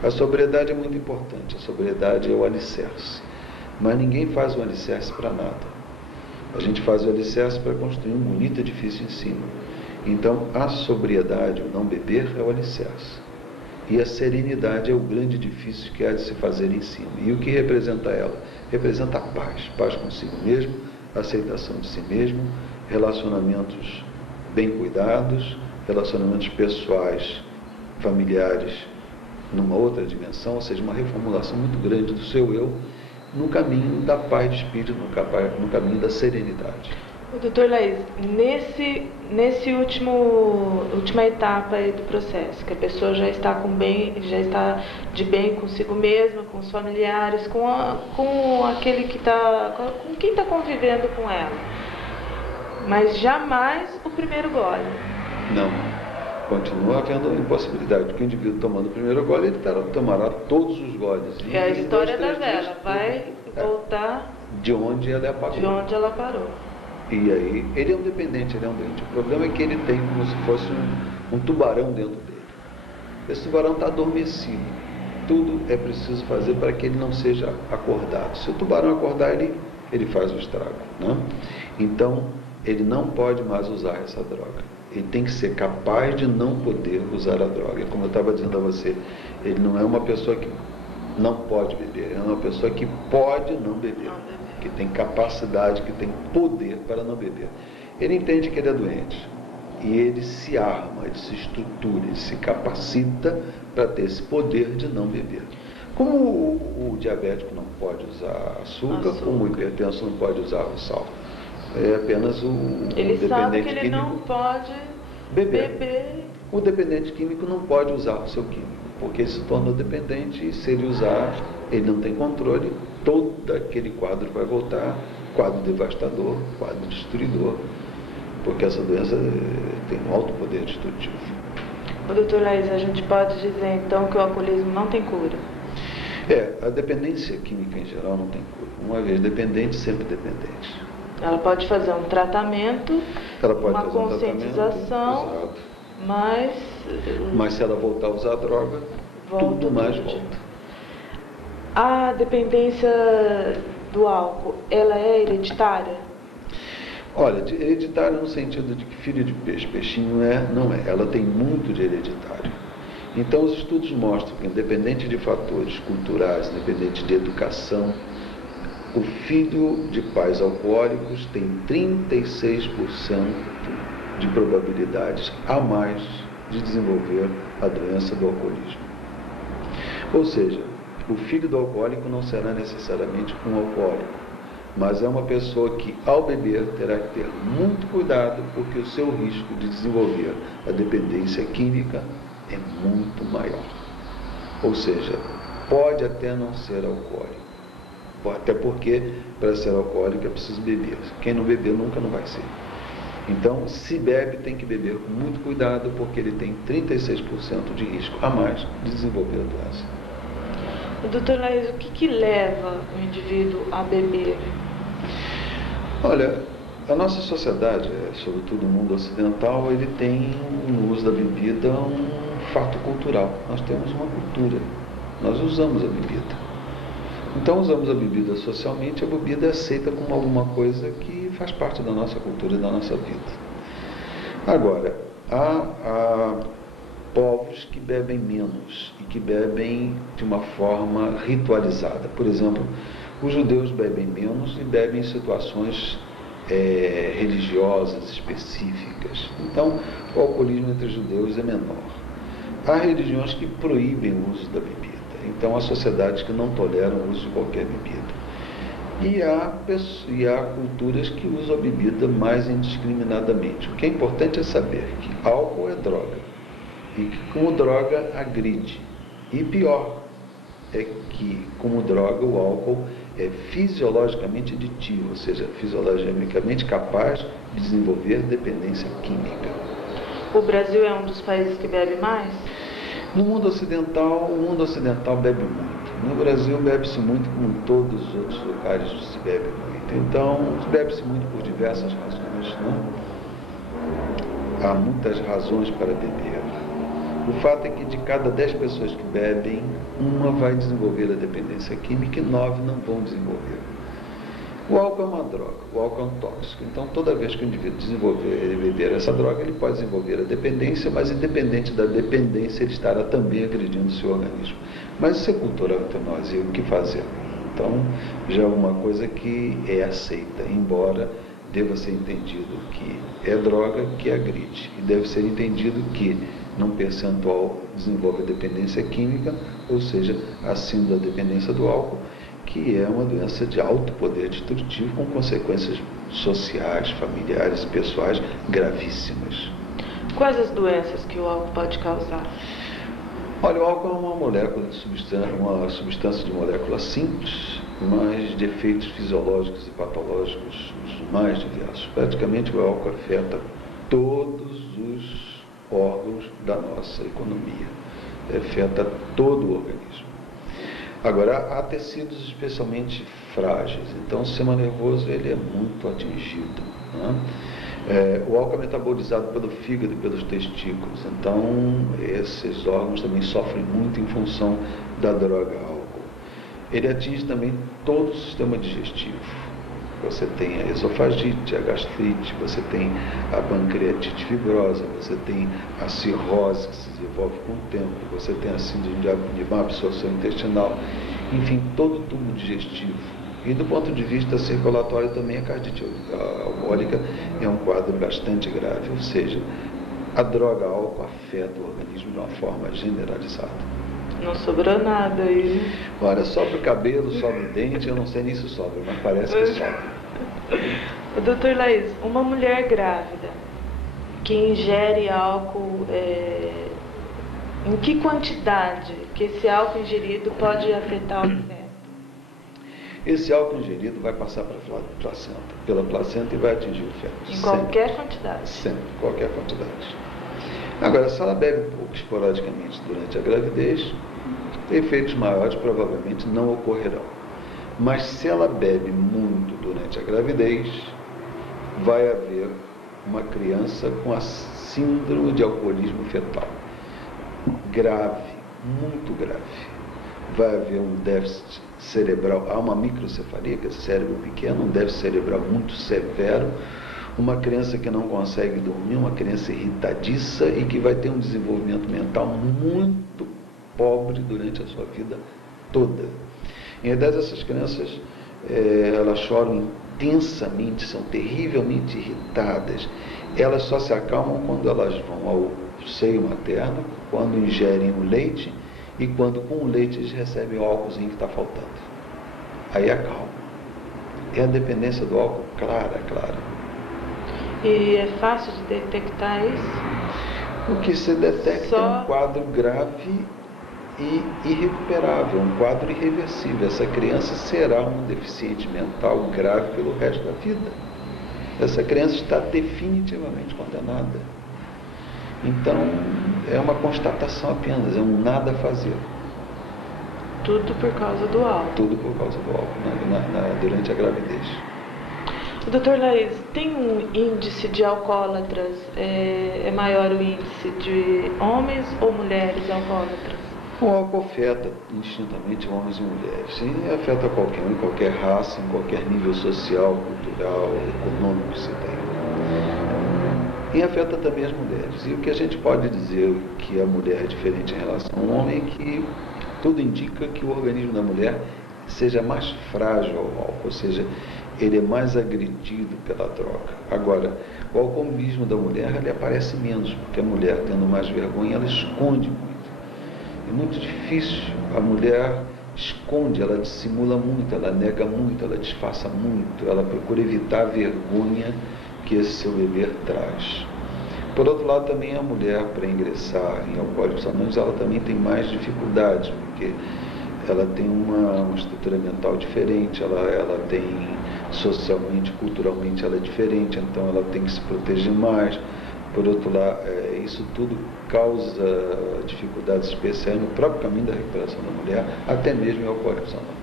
A sobriedade é muito importante, a sobriedade é o alicerce. Mas ninguém faz o alicerce para nada. A gente faz o alicerce para construir um bonito edifício em cima. Então, a sobriedade, o não beber, é o alicerce. E a serenidade é o grande edifício que há de se fazer em cima. E o que representa ela? Representa a paz. Paz consigo mesmo, aceitação de si mesmo, relacionamentos bem cuidados, relacionamentos pessoais, familiares, numa outra dimensão, ou seja, uma reformulação muito grande do seu eu, no caminho da paz de espírito, no caminho da serenidade. Doutor Laís, nesse última etapa aí do processo, que a pessoa já está de bem consigo mesma, com os familiares, com aquele com quem está convivendo com ela, mas jamais o primeiro gole. Não. Continua havendo impossibilidade, porque o indivíduo tomando o primeiro gole, ele tomará todos os goles. E a história da vela vai voltar de onde ela apagou. De onde ela parou. E aí, ele é um dependente, ele é um doente. O problema é que ele tem como se fosse um tubarão dentro dele. Esse tubarão está adormecido. Tudo é preciso fazer para que ele não seja acordado. Se o tubarão acordar, ele faz o estrago, né? Então, ele não pode mais usar essa droga. Ele tem que ser capaz de não poder usar a droga. Como eu estava dizendo a você, ele não é uma pessoa que não pode beber, é uma pessoa que pode não beber, que tem capacidade, que tem poder para não beber. Ele entende que ele é doente e ele se arma, ele se estrutura, ele se capacita para ter esse poder de não beber. Como o diabético não pode usar açúcar, como o hipertenso não pode usar o sal. É apenas o ele sabe que ele não pode beber. O dependente químico não pode usar o seu químico, porque ele se tornou dependente e se ele usar, ele não tem controle, todo aquele quadro vai voltar, quadro devastador, quadro destruidor, porque essa doença tem um alto poder destrutivo. Doutor Laís, a gente pode dizer então que o alcoolismo não tem cura? A dependência química em geral não tem cura. Uma vez dependente, sempre dependente. Ela pode fazer um tratamento, uma conscientização, mas se ela voltar a usar a droga, tudo mais volta. A dependência do álcool, ela é hereditária? Olha, de hereditário no sentido de que filho de peixe, peixinho não é. Ela tem muito de hereditário. Então, os estudos mostram que, independente de fatores culturais, independente de educação, o filho de pais alcoólicos tem 36% de probabilidades a mais de desenvolver a doença do alcoolismo. Ou seja, o filho do alcoólico não será necessariamente um alcoólico, mas é uma pessoa que, ao beber, terá que ter muito cuidado, porque o seu risco de desenvolver a dependência química é muito maior. Ou seja, pode até não ser alcoólico. Até porque, para ser alcoólico, é preciso beber. Quem não beber nunca não vai ser. Então, se bebe, tem que beber com muito cuidado, porque ele tem 36% de risco a mais de desenvolver a doença. Doutor Laís, o que leva o indivíduo a beber? Olha, a nossa sociedade, sobretudo o mundo ocidental, ele tem no uso da bebida um fato cultural. Nós temos uma cultura, nós usamos a bebida. Então, usamos a bebida socialmente, a bebida é aceita como alguma coisa que faz parte da nossa cultura e da nossa vida. Agora, há povos que bebem menos e que bebem de uma forma ritualizada. Por exemplo, os judeus bebem menos e bebem em situações religiosas específicas. Então, o alcoolismo entre judeus é menor. Há religiões que proíbem o uso da bebida. Então, há sociedades que não toleram o uso de qualquer bebida. E há culturas que usam a bebida mais indiscriminadamente. O que é importante é saber que álcool é droga. E que, como droga, agride. E pior é que, como droga, o álcool é fisiologicamente aditivo, ou seja, fisiologicamente capaz de desenvolver dependência química. O Brasil é um dos países que bebe mais? No mundo ocidental, o mundo ocidental bebe muito. No Brasil, bebe-se muito, como em todos os outros lugares se bebe muito. Então, bebe-se muito por diversas razões, né? Há muitas razões para beber. O fato é que de cada 10 pessoas que bebem, uma vai desenvolver a dependência química e 9 não vão desenvolver. O álcool é uma droga, o álcool é um tóxico. Então, toda vez que o indivíduo beber essa droga, ele pode desenvolver a dependência, mas independente da dependência, ele estará também agredindo o seu organismo. Mas isso é cultural entre nós, e o que fazer? Então, já é uma coisa que é aceita, embora deva ser entendido que é droga que agride. E deve ser entendido que, num percentual, desenvolve a dependência química, ou seja, acima da dependência do álcool, que é uma doença de alto poder destrutivo com consequências sociais, familiares e pessoais gravíssimas. Quais as doenças que o álcool pode causar? Olha, o álcool é uma molécula de substância de molécula simples, mas de efeitos fisiológicos e patológicos os mais diversos. Praticamente o álcool afeta todos os órgãos da nossa economia, afeta todo o organismo. Agora, há tecidos especialmente frágeis, então o sistema nervoso ele é muito atingido, né? O álcool é metabolizado pelo fígado e pelos testículos, então esses órgãos também sofrem muito em função da droga álcool. Ele atinge também todo o sistema digestivo. Você tem a esofagite, a gastrite, você tem a pancreatite fibrosa, você tem a cirrose que se desenvolve com o tempo, você tem a síndrome de má absorção intestinal, enfim, todo o tubo digestivo. E do ponto de vista circulatório também a cardite alcoólica é um quadro bastante grave, ou seja, a droga álcool afeta o organismo de uma forma generalizada. Não sobrou nada aí. Olha, sobra o cabelo, sobra o dente, eu não sei nem se sobra, mas parece que sobra. Doutor Laís, uma mulher grávida que ingere álcool, em que quantidade que esse álcool ingerido pode afetar o feto? Esse álcool ingerido vai passar pela placenta e vai atingir o feto. Em qualquer quantidade? Sempre, qualquer quantidade. Agora, se ela bebe pouco esporadicamente durante a gravidez, efeitos maiores provavelmente não ocorrerão. Mas se ela bebe muito durante a gravidez, vai haver uma criança com a síndrome de alcoolismo fetal. Grave, muito grave. Vai haver um déficit cerebral, há uma microcefalia, que é cérebro pequeno, um déficit cerebral muito severo, uma criança que não consegue dormir, uma criança irritadiça e que vai ter um desenvolvimento mental muito pobre durante a sua vida toda. Em verdade, essas crianças, elas choram intensamente, são terrivelmente irritadas. Elas só se acalmam quando elas vão ao seio materno, quando ingerem o leite e quando com o leite eles recebem o álcoolzinho que está faltando. Aí acalma. É a dependência do álcool clara. E é fácil de detectar isso? O que se detecta é um quadro grave e irrecuperável, um quadro irreversível. Essa criança será um deficiente mental grave pelo resto da vida. Essa criança está definitivamente condenada. Então, é uma constatação apenas, é um nada a fazer. Tudo por causa do álcool? Tudo por causa do álcool, durante a gravidez. Doutor Laís, tem um índice de alcoólatras, é maior o índice de homens ou mulheres alcoólatras? O álcool afeta indistintamente homens e mulheres. E afeta qualquer um, em qualquer raça, em qualquer nível social, cultural, econômico que se tenha. E afeta também as mulheres. E o que a gente pode dizer que a mulher é diferente em relação ao homem é que tudo indica que o organismo da mulher seja mais frágil ao álcool, ou seja, ele é mais agredido pela droga. Agora, o alcoolismo da mulher, ele aparece menos, porque a mulher, tendo mais vergonha, ela esconde muito. É muito difícil, a mulher esconde, ela dissimula muito, ela nega muito, ela disfarça muito, ela procura evitar a vergonha que esse seu beber traz. Por outro lado, também a mulher, para ingressar em Alcoólicos Anônimos, ela também tem mais dificuldades, porque ela tem uma estrutura mental diferente, ela tem socialmente, culturalmente, ela é diferente, então ela tem que se proteger mais. Por outro lado, isso tudo causa dificuldades especiais no próprio caminho da recuperação da mulher, até mesmo em Alcoólicos Anônimos.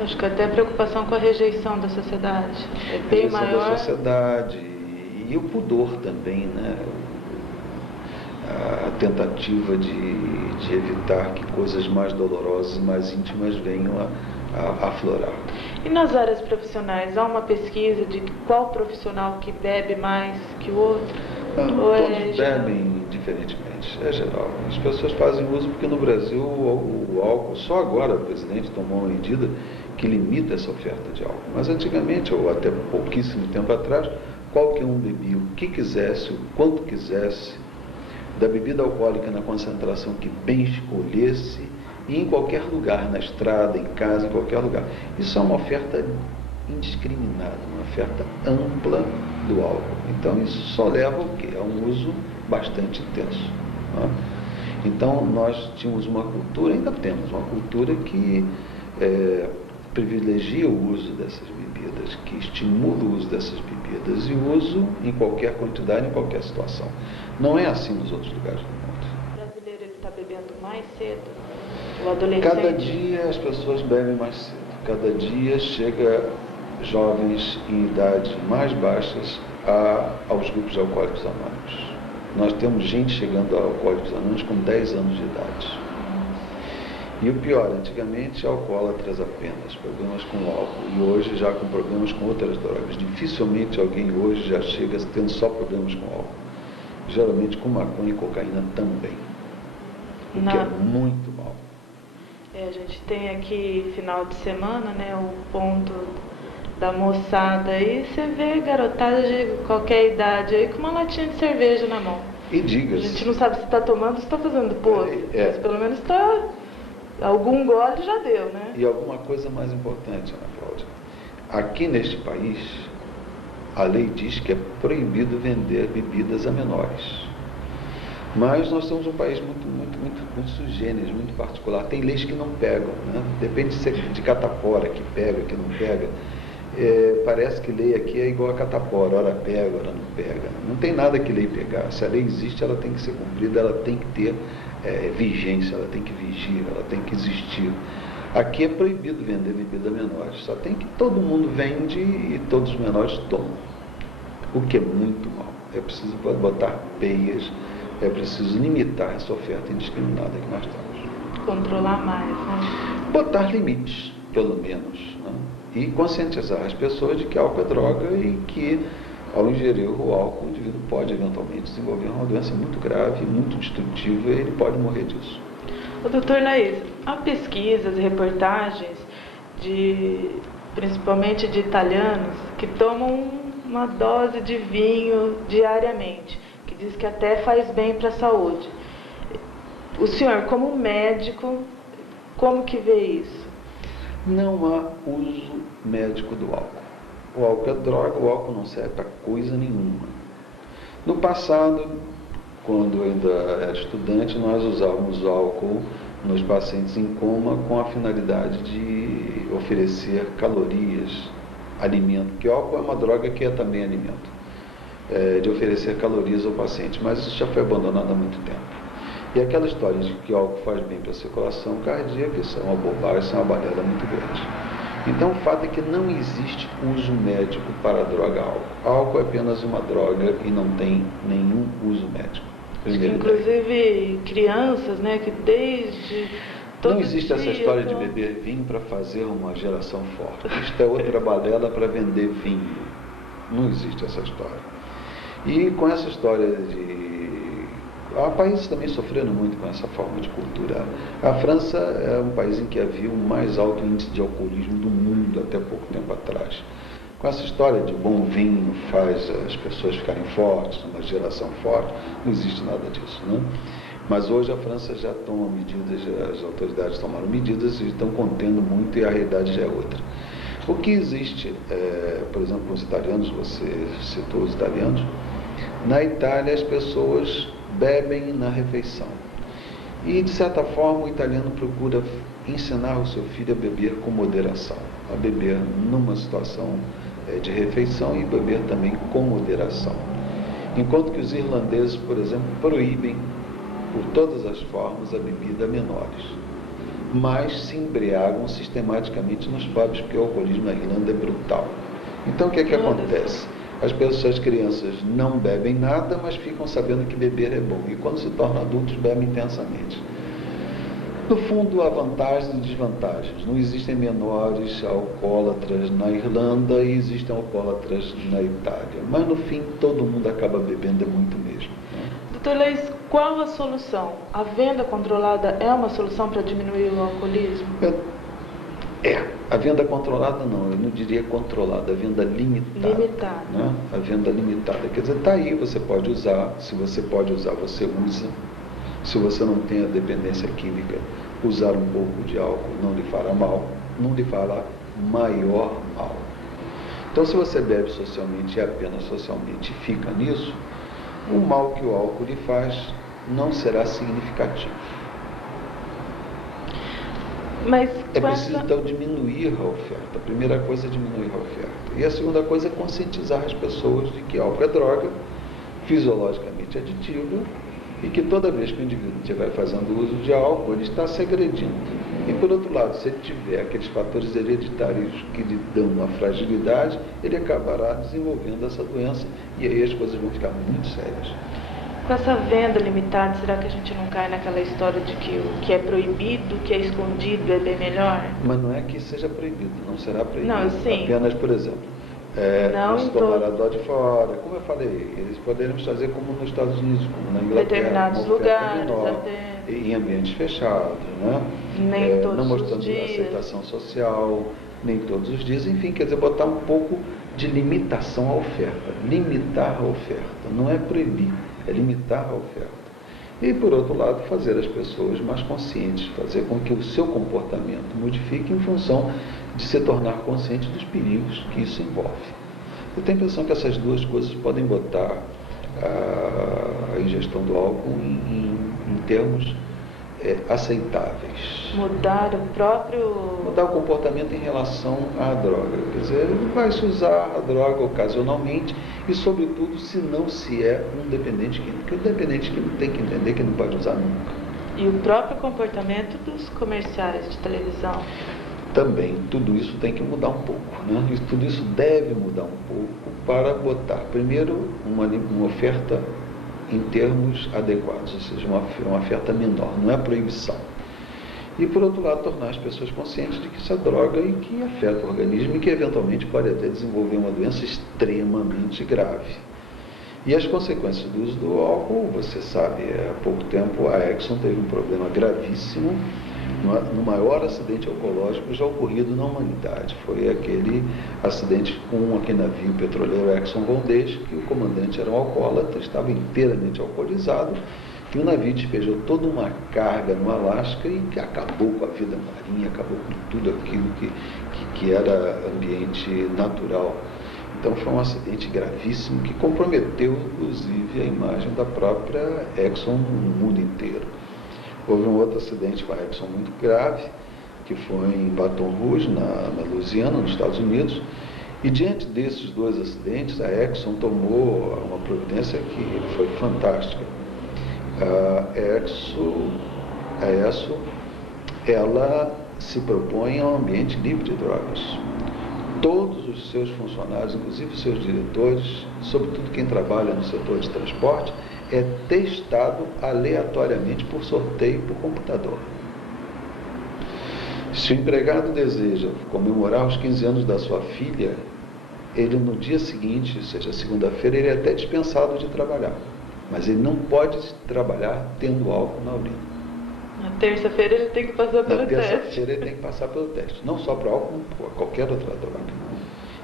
Acho que até a preocupação com a rejeição da sociedade é bem maior. A rejeição da sociedade e o pudor também, né? A tentativa de evitar que coisas mais dolorosas, mais íntimas venham a aflorar. E nas áreas profissionais, há uma pesquisa de qual profissional que bebe mais que o outro? Todos bebem diferentemente, é geral. As pessoas fazem uso porque no Brasil o álcool, só agora o presidente tomou uma medida que limita essa oferta de álcool. Mas antigamente, ou até pouquíssimo tempo atrás, qualquer um bebia o que quisesse, o quanto quisesse, da bebida alcoólica na concentração que bem escolhesse, e em qualquer lugar, na estrada, em casa, em qualquer lugar. Isso é uma oferta indiscriminada, uma oferta ampla do álcool. Então isso só leva ao quê? A um uso bastante intenso. Né? Então nós tínhamos uma cultura, ainda temos uma cultura que privilegia o uso dessas bebidas, que estimula o uso dessas bebidas e o uso em qualquer quantidade, em qualquer situação. Não é assim nos outros lugares do mundo. O brasileiro está bebendo mais cedo? O adolescente? Cada dia as pessoas bebem mais cedo. Cada dia chega jovens em idades mais baixas aos grupos de Alcoólicos Anônimos. Nós temos gente chegando a Alcoólicos Anônimos com 10 anos de idade. E o pior, antigamente alcoólatras apenas, problemas com álcool, e hoje já com problemas com outras drogas. Dificilmente alguém hoje já chega tendo só problemas com álcool. Geralmente com maconha e cocaína também, o que é muito mal. A gente tem aqui final de semana, né, o ponto da moçada aí, você vê garotada de qualquer idade aí com uma latinha de cerveja na mão. E diga-se. A gente não sabe se está tomando ou se está fazendo pose, mas pelo menos está... Algum gole já deu, né? E alguma coisa mais importante, Ana Cláudia. Aqui neste país, a lei diz que é proibido vender bebidas a menores. Mas nós somos um país muito sugêneres, muito particular. Tem leis que não pegam, né? Depende se é de catapora, que pega, que não pega. Parece que lei aqui é igual a catapora, ora pega, ora não pega. Não tem nada que lei pegar. Se a lei existe, ela tem que ser cumprida, ela tem que ter vigência, ela tem que vigir, ela tem que existir. Aqui é proibido vender bebida a menores, só tem que todo mundo vende e todos os menores tomam, o que é muito mal. É preciso botar peias, é preciso limitar essa oferta indiscriminada que nós temos. Controlar mais, né? Botar limites, pelo menos, né? E conscientizar as pessoas de que álcool é droga e que Ao ingerir o álcool, o indivíduo pode eventualmente desenvolver uma doença muito grave, muito destrutiva, e ele pode morrer disso. O doutor Laís, há pesquisas e reportagens, principalmente de italianos, que tomam uma dose de vinho diariamente, que diz que até faz bem para a saúde. O senhor, como médico, como que vê isso? Não há uso médico do álcool. O álcool é droga, o álcool não serve para coisa nenhuma. No passado, quando eu ainda era estudante, nós usávamos álcool nos pacientes em coma com a finalidade de oferecer calorias, alimento, porque o álcool é uma droga que é também alimento, de oferecer calorias ao paciente, mas isso já foi abandonado há muito tempo. E aquela história de que o álcool faz bem para a circulação cardíaca, isso é uma bobagem, isso é uma balela muito grande. Então, o fato é que não existe uso médico para a droga álcool. Álcool é apenas uma droga e não tem nenhum uso médico. Inclusive crianças, né, que desde não existe essa história de beber vinho para fazer uma geração forte. Isto é outra balela para vender vinho. Não existe essa história. E com essa história há países também sofrendo muito com essa forma de cultura. A França é um país em que havia o mais alto índice de alcoolismo do mundo até pouco tempo atrás. Com essa história de bom vinho faz as pessoas ficarem fortes, uma geração forte, não existe nada disso, né? Mas hoje a França já toma medidas, as autoridades tomaram medidas e estão contendo muito e a realidade já é outra. O que existe, por exemplo, com os italianos, você citou os italianos, na Itália as pessoas bebem na refeição. E, de certa forma, o italiano procura ensinar o seu filho a beber com moderação, a beber numa situação de refeição e beber também com moderação. Enquanto que os irlandeses, por exemplo, proíbem, por todas as formas, a bebida a menores. Mas se embriagam sistematicamente nos pubs, porque o alcoolismo na Irlanda é brutal. Então, o que é que acontece? As crianças não bebem nada, mas ficam sabendo que beber é bom. E quando se tornam adultos, bebem intensamente. No fundo, há vantagens e desvantagens. Não existem menores alcoólatras na Irlanda e existem alcoólatras na Itália. Mas, no fim, todo mundo acaba bebendo muito mesmo. Doutor Laís, qual a solução? A venda controlada é uma solução para diminuir o alcoolismo? A venda controlada não, eu não diria controlada, a venda limitada. Limitada. Né? A venda limitada. Quer dizer, está aí, você pode usar, se você pode usar, você usa. Se você não tem a dependência química, usar um pouco de álcool não lhe fará mal, não lhe fará maior mal. Então, se você bebe socialmente e apenas socialmente fica nisso, o mal que o álcool lhe faz não será significativo. Mas é preciso, então, diminuir a oferta. A primeira coisa é diminuir a oferta. E a segunda coisa é conscientizar as pessoas de que álcool é droga, fisiologicamente aditiva, e que toda vez que o indivíduo estiver fazendo uso de álcool, ele está se agredindo. E, por outro lado, se ele tiver aqueles fatores hereditários que lhe dão uma fragilidade, ele acabará desenvolvendo essa doença, e aí as coisas vão ficar muito sérias. Com essa venda limitada, será que a gente não cai naquela história de que o que é proibido, o que é escondido é bem melhor? Mas não é que seja proibido, não será proibido. Não, sim. Apenas, por exemplo, se tomar a dó de fora, como eu falei, eles poderemos fazer como nos Estados Unidos, como na Inglaterra, determinados lugares, menor, até em ambientes fechados, né? Nem todos não mostrando os dias. aceitação social, nem todos os dias, enfim, quer dizer, botar um pouco de limitação à oferta, limitar a oferta, não é proibir, é limitar a oferta. E, por outro lado, fazer as pessoas mais conscientes, fazer com que o seu comportamento modifique em função de se tornar consciente dos perigos que isso envolve. Eu tenho a impressão que essas duas coisas podem botar a ingestão do álcool em termos aceitáveis. Mudar o comportamento em relação à droga. Quer dizer, vai se usar a droga ocasionalmente e, sobretudo, se não se é um dependente químico. Porque o dependente químico tem que entender que não pode usar nunca. E o próprio comportamento dos comerciais de televisão? Também, tudo isso tem que mudar um pouco, né? Tudo isso deve mudar um pouco para botar, primeiro, uma oferta em termos adequados, ou seja, uma oferta menor, não é proibição. e, por outro lado, tornar as pessoas conscientes de que isso é droga e que afeta o organismo e que, eventualmente, pode até desenvolver uma doença extremamente grave. E as consequências do uso do álcool, você sabe, há pouco tempo a Exxon teve um problema gravíssimo no maior acidente alcoológico já ocorrido na humanidade. Foi aquele acidente com aquele navio petroleiro Exxon Valdez, que o comandante era um alcoólatra, estava inteiramente alcoolizado, e o navio despejou toda uma carga no Alasca e que acabou com a vida marinha, acabou com tudo aquilo que era ambiente natural. Então foi um acidente gravíssimo que comprometeu, inclusive, a imagem da própria Exxon no mundo inteiro. Houve um outro acidente com a Exxon muito grave, que foi em Baton Rouge, na Louisiana, nos Estados Unidos. E diante desses dois acidentes, a Exxon tomou uma providência que foi fantástica. A Exxon, ela se propõe a um ambiente livre de drogas. Todos os seus funcionários, inclusive os seus diretores, sobretudo quem trabalha no setor de transporte, é testado aleatoriamente por sorteio por computador. Se o empregado deseja comemorar os 15 anos da sua filha, ele no dia seguinte, ou seja, segunda-feira, ele é até dispensado de trabalhar. Mas ele não pode trabalhar tendo álcool na urina. Na terça-feira ele tem que passar pelo teste. Na terça-feira ele tem que passar pelo teste. Não só para álcool, como para qualquer outra droga.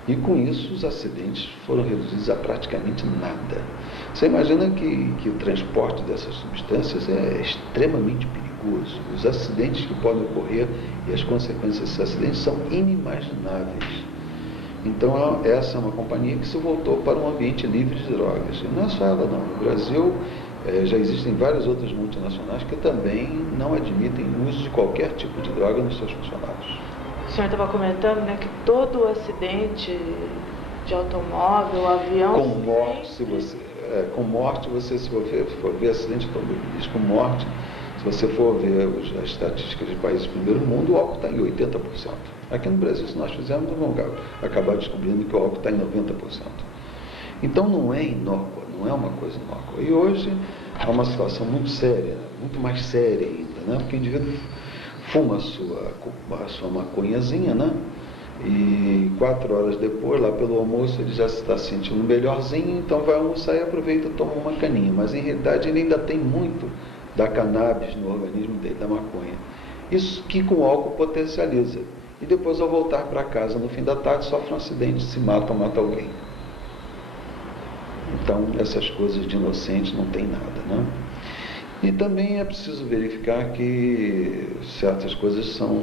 E com isso os acidentes foram reduzidos a praticamente nada. Você imagina que o transporte dessas substâncias é extremamente perigoso. Os acidentes que podem ocorrer e as consequências desses acidentes são inimagináveis. Então essa é uma companhia que se voltou para um ambiente livre de drogas. E não é só ela não. No Brasil já existem várias outras multinacionais que também não admitem o uso de qualquer tipo de droga nos seus funcionários. O senhor estava comentando, né, que todo acidente de automóvel, avião... Com morte, você se for ver acidente automobilístico, com morte, se você for ver as estatísticas de países do primeiro mundo, o álcool está em 80%. Aqui no Brasil, se nós fizermos, nós vamos acabar descobrindo que o álcool está em 90%. Então não é inócua, não é uma coisa inócua. E hoje há uma situação muito séria, muito mais séria ainda, né? Porque o indivíduo fuma a sua maconhazinha, né? E 4 horas depois, lá pelo almoço, ele já se está sentindo melhorzinho, então vai almoçar e aproveita e toma uma caninha. Mas em realidade ele ainda tem muito da cannabis no organismo dele, da maconha. Isso que com o álcool potencializa. E depois, ao voltar para casa no fim da tarde, sofre um acidente, se mata alguém. Então, essas coisas de inocente não tem nada, né? E também é preciso verificar que certas coisas são...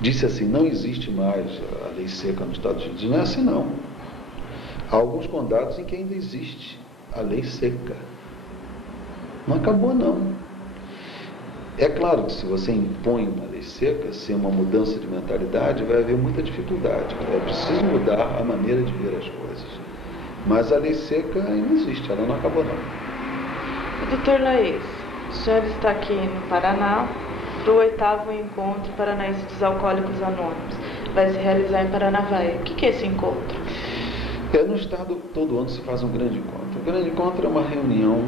Disse assim, não existe mais a lei seca nos Estados Unidos. Não é assim, não. Há alguns condados em que ainda existe a lei seca. Não acabou, não. É claro que se você impõe uma lei seca, sem uma mudança de mentalidade, vai haver muita dificuldade. É preciso mudar a maneira de ver as coisas. Mas a lei seca ainda existe, ela não acabou, não. Doutor Laís, o senhor está aqui no Paraná para o 8º Encontro Paranaense dos Alcoólicos Anônimos. Vai se realizar em Paranavaí. O que é esse encontro? No estado, todo ano se faz um grande encontro. O grande encontro é uma reunião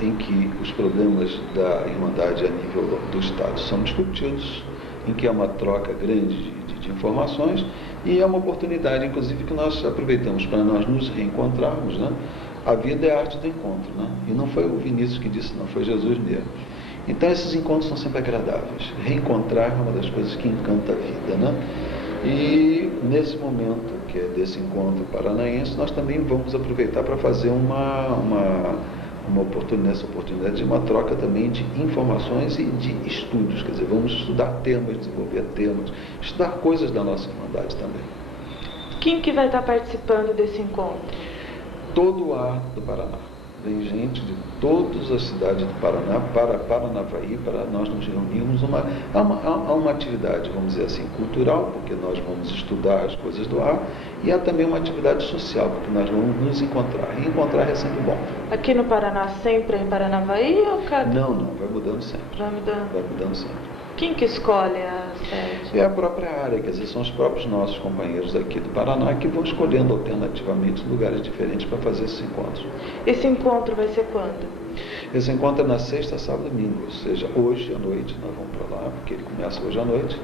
em que os problemas da Irmandade a nível do estado são discutidos, em que há uma troca grande de informações e é uma oportunidade, inclusive, que nós aproveitamos para nós nos reencontrarmos, né? A vida é a arte do encontro, né? E não foi o Vinícius que disse, não, foi Jesus mesmo. Então esses encontros são sempre agradáveis. Reencontrar é uma das coisas que encanta a vida, né? E nesse momento, que é desse encontro paranaense, nós também vamos aproveitar para fazer essa oportunidade de uma troca também de informações e de estudos. Quer dizer, vamos estudar temas, desenvolver temas, estudar coisas da nossa Irmandade também. Quem que vai estar participando desse encontro? Todo o ar do Paraná. Vem gente de todas as cidades do Paraná para Paranavaí, para nós nos reunirmos. Há uma atividade, vamos dizer assim, cultural, porque nós vamos estudar as coisas do ar, e há também uma atividade social, porque nós vamos nos encontrar. E encontrar é sempre bom. Aqui no Paraná sempre é em Paranavaí ou cada? Não, vai mudando sempre. Vai mudando sempre. Quem que escolhe a sede? É a própria área, quer dizer, são os próprios nossos companheiros aqui do Paraná que vão escolhendo alternativamente lugares diferentes para fazer esses encontros. Esse encontro vai ser quando? Ele se encontra na sexta, sábado e domingo, ou seja, hoje à noite nós vamos para lá, porque ele começa hoje à noite,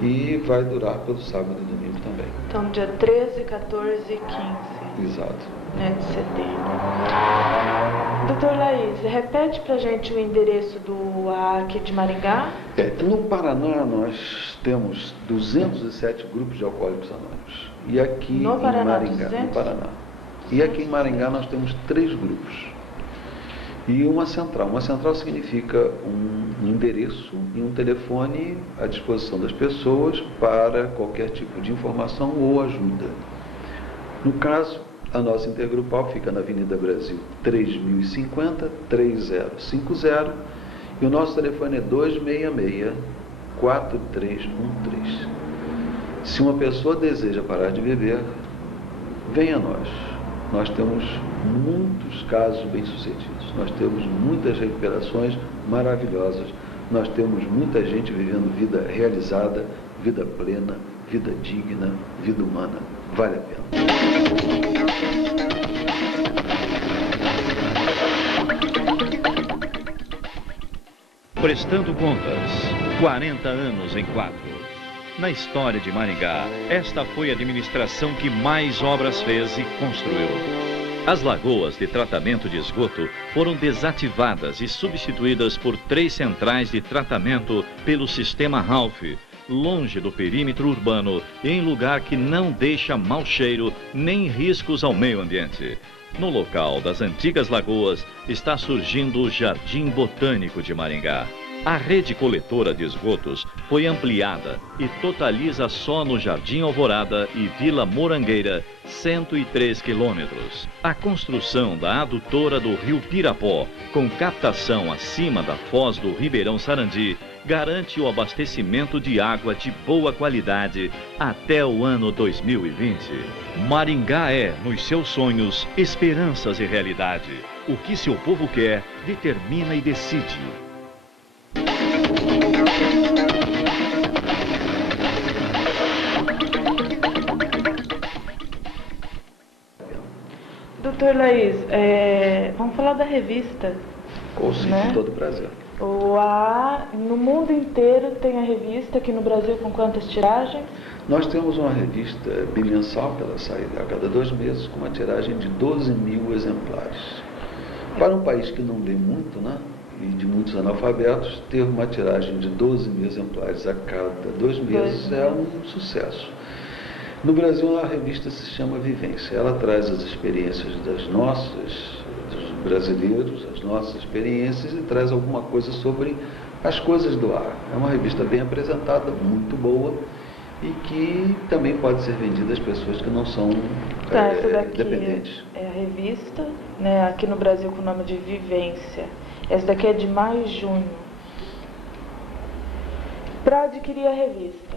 e vai durar pelo sábado e domingo também. Então, dia 13, 14 e 15. Exato. Né, de setembro. Doutor Laís, repete pra gente o endereço do AA aqui de Maringá. No Paraná nós temos 207 grupos de alcoólicos anônimos. E aqui no em Paraná, Maringá, 200? no Paraná. E aqui em Maringá nós temos 3 grupos. E uma central. Uma central significa um endereço e um telefone à disposição das pessoas para qualquer tipo de informação ou ajuda. No caso, a nossa intergrupal fica na Avenida Brasil 3050, 3050, e o nosso telefone é 266-4313. Se uma pessoa deseja parar de beber, venha a nós. Nós temos muitos casos bem-sucedidos, nós temos muitas recuperações maravilhosas, nós temos muita gente vivendo vida realizada, vida plena, vida digna, vida humana. Vale a pena. Prestando contas, 40 anos em 4. Na história de Maringá, esta foi a administração que mais obras fez e construiu. As lagoas de tratamento de esgoto foram desativadas e substituídas por 3 centrais de tratamento pelo sistema Ralph, longe do perímetro urbano, em lugar que não deixa mau cheiro nem riscos ao meio ambiente. No local das antigas lagoas está surgindo o Jardim Botânico de Maringá. A rede coletora de esgotos foi ampliada e totaliza só no Jardim Alvorada e Vila Morangueira 103 quilômetros. A construção da adutora do Rio Pirapó, com captação acima da foz do Ribeirão Sarandi, garante o abastecimento de água de boa qualidade até o ano 2020. Maringá é, nos seus sonhos, esperanças e realidade. O que seu povo quer, determina e decide. Doutor Laís, vamos falar da revista. Com todo prazer. O AA, no mundo inteiro, tem a revista, aqui no Brasil, com quantas tiragens? Nós temos uma revista bimensal, que ela sai a cada 2 meses, com uma tiragem de 12.000 exemplares. Para um país que não lê muito, né, e de muitos analfabetos, ter uma tiragem de 12.000 exemplares a cada 2 meses é um sucesso. No Brasil, a revista se chama Vivência. Ela traz as experiências dos brasileiros, as nossas experiências, e traz alguma coisa sobre as coisas do ar. É uma revista bem apresentada, muito boa, e que também pode ser vendida às pessoas que não são essa daqui dependentes. É a revista, né, aqui no Brasil com o nome de Vivência. Essa daqui é de maio e junho. Para adquirir a revista,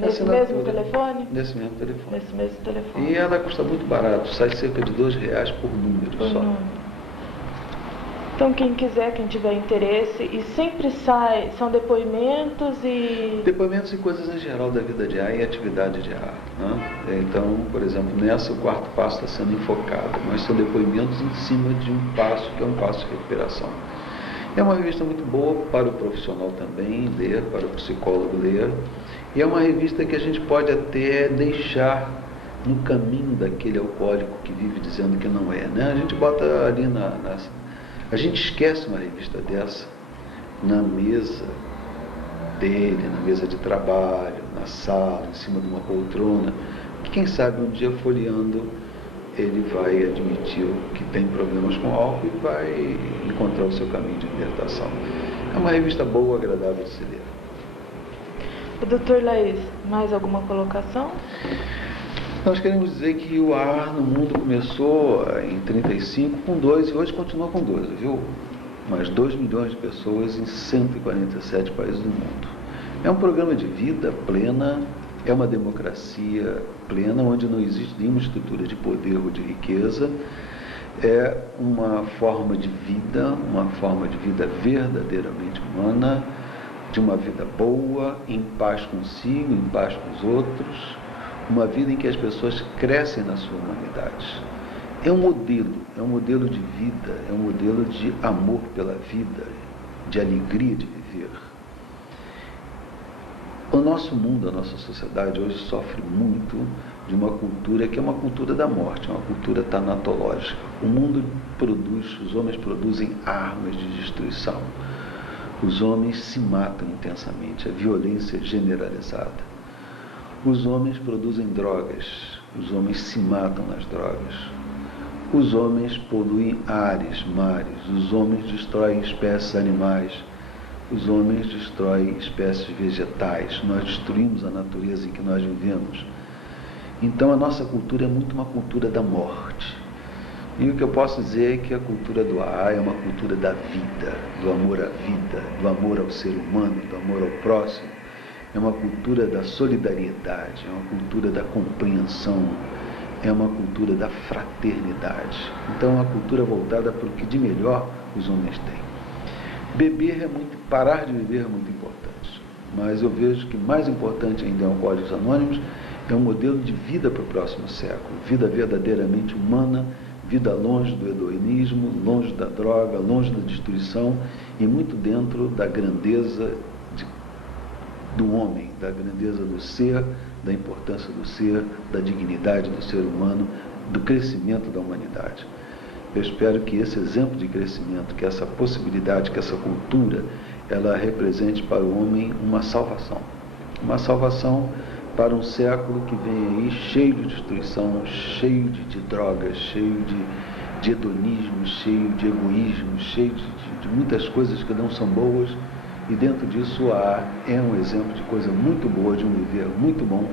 nesse mesmo telefone? Nesse mesmo telefone. Nesse mesmo telefone. E ela custa muito barato, sai cerca de R$2 por número Por só. número. Então, quem quiser, quem tiver interesse, e sempre são depoimentos e... Depoimentos e coisas em geral da vida diária e atividade diária, né? Então, por exemplo, nessa o 4º passo está sendo enfocado, mas são depoimentos em cima de um passo, que é um passo de recuperação. É uma revista muito boa para o profissional também ler, para o psicólogo ler, e é uma revista que a gente pode até deixar no caminho daquele alcoólico que vive dizendo que não é, né? A gente bota ali a gente esquece uma revista dessa na mesa dele, na mesa de trabalho, na sala, em cima de uma poltrona, que quem sabe um dia folheando ele vai admitir que tem problemas com álcool e vai encontrar o seu caminho de libertação. É uma revista boa, agradável de se ler. Doutor Laís, mais alguma colocação? Nós queremos dizer que o AA no mundo começou em 35 com 2 e hoje continua com 2, viu? Mais 2 milhões de pessoas em 147 países do mundo. É um programa de vida plena, é uma democracia plena, onde não existe nenhuma estrutura de poder ou de riqueza. É uma forma de vida verdadeiramente humana, de uma vida boa, em paz consigo, em paz com os outros, uma vida em que as pessoas crescem na sua humanidade. é um modelo de vida, é um modelo de amor pela vida, de alegria de viver. O nosso mundo, a nossa sociedade hoje sofre muito de uma cultura que é uma cultura da morte, uma cultura tanatológica. O mundo produz, os homens produzem armas de destruição. Os homens se matam intensamente, a violência é generalizada. Os homens produzem drogas, os homens se matam nas drogas. Os homens poluem ares, mares, os homens destroem espécies animais, os homens destroem espécies vegetais, nós destruímos a natureza em que nós vivemos. Então a nossa cultura é muito uma cultura da morte. E o que eu posso dizer é que a cultura do AA é uma cultura da vida, do amor à vida, do amor ao ser humano, do amor ao próximo. É uma cultura da solidariedade, é uma cultura da compreensão, é uma cultura da fraternidade. Então é uma cultura voltada para o que de melhor os homens têm. Parar de beber é muito importante, mas eu vejo que mais importante ainda em Alcoólicos Anônimos é um modelo de vida para o próximo século, vida verdadeiramente humana, vida longe do hedonismo, longe da droga, longe da destruição e muito dentro da grandeza do homem, da grandeza do ser, da importância do ser, da dignidade do ser humano, do crescimento da humanidade. Eu espero que esse exemplo de crescimento, que essa possibilidade, que essa cultura, ela represente para o homem uma salvação para um século que vem aí cheio de destruição, cheio de drogas, cheio de hedonismo, cheio de egoísmo, cheio de muitas coisas que não são boas, e dentro disso o AA é um exemplo de coisa muito boa, de um viver muito bom.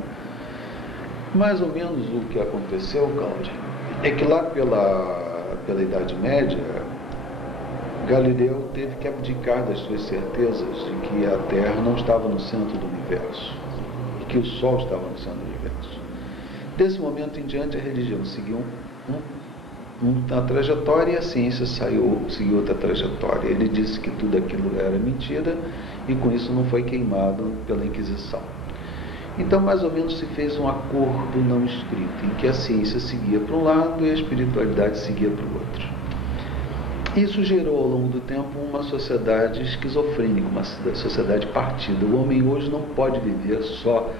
Mais ou menos o que aconteceu, Cláudio, é que lá pela Idade Média, Galileu teve que abdicar das suas certezas de que a Terra não estava no centro do universo, e que o Sol estava no centro do universo. Desse momento em diante, a religião seguiu uma trajetória e a ciência seguiu outra trajetória. Ele disse que tudo aquilo era mentira e com isso não foi queimado pela Inquisição. Então, mais ou menos, se fez um acordo não escrito, em que a ciência seguia para um lado e a espiritualidade seguia para o outro. Isso gerou, ao longo do tempo, uma sociedade esquizofrênica, uma sociedade partida. O homem hoje não pode viver só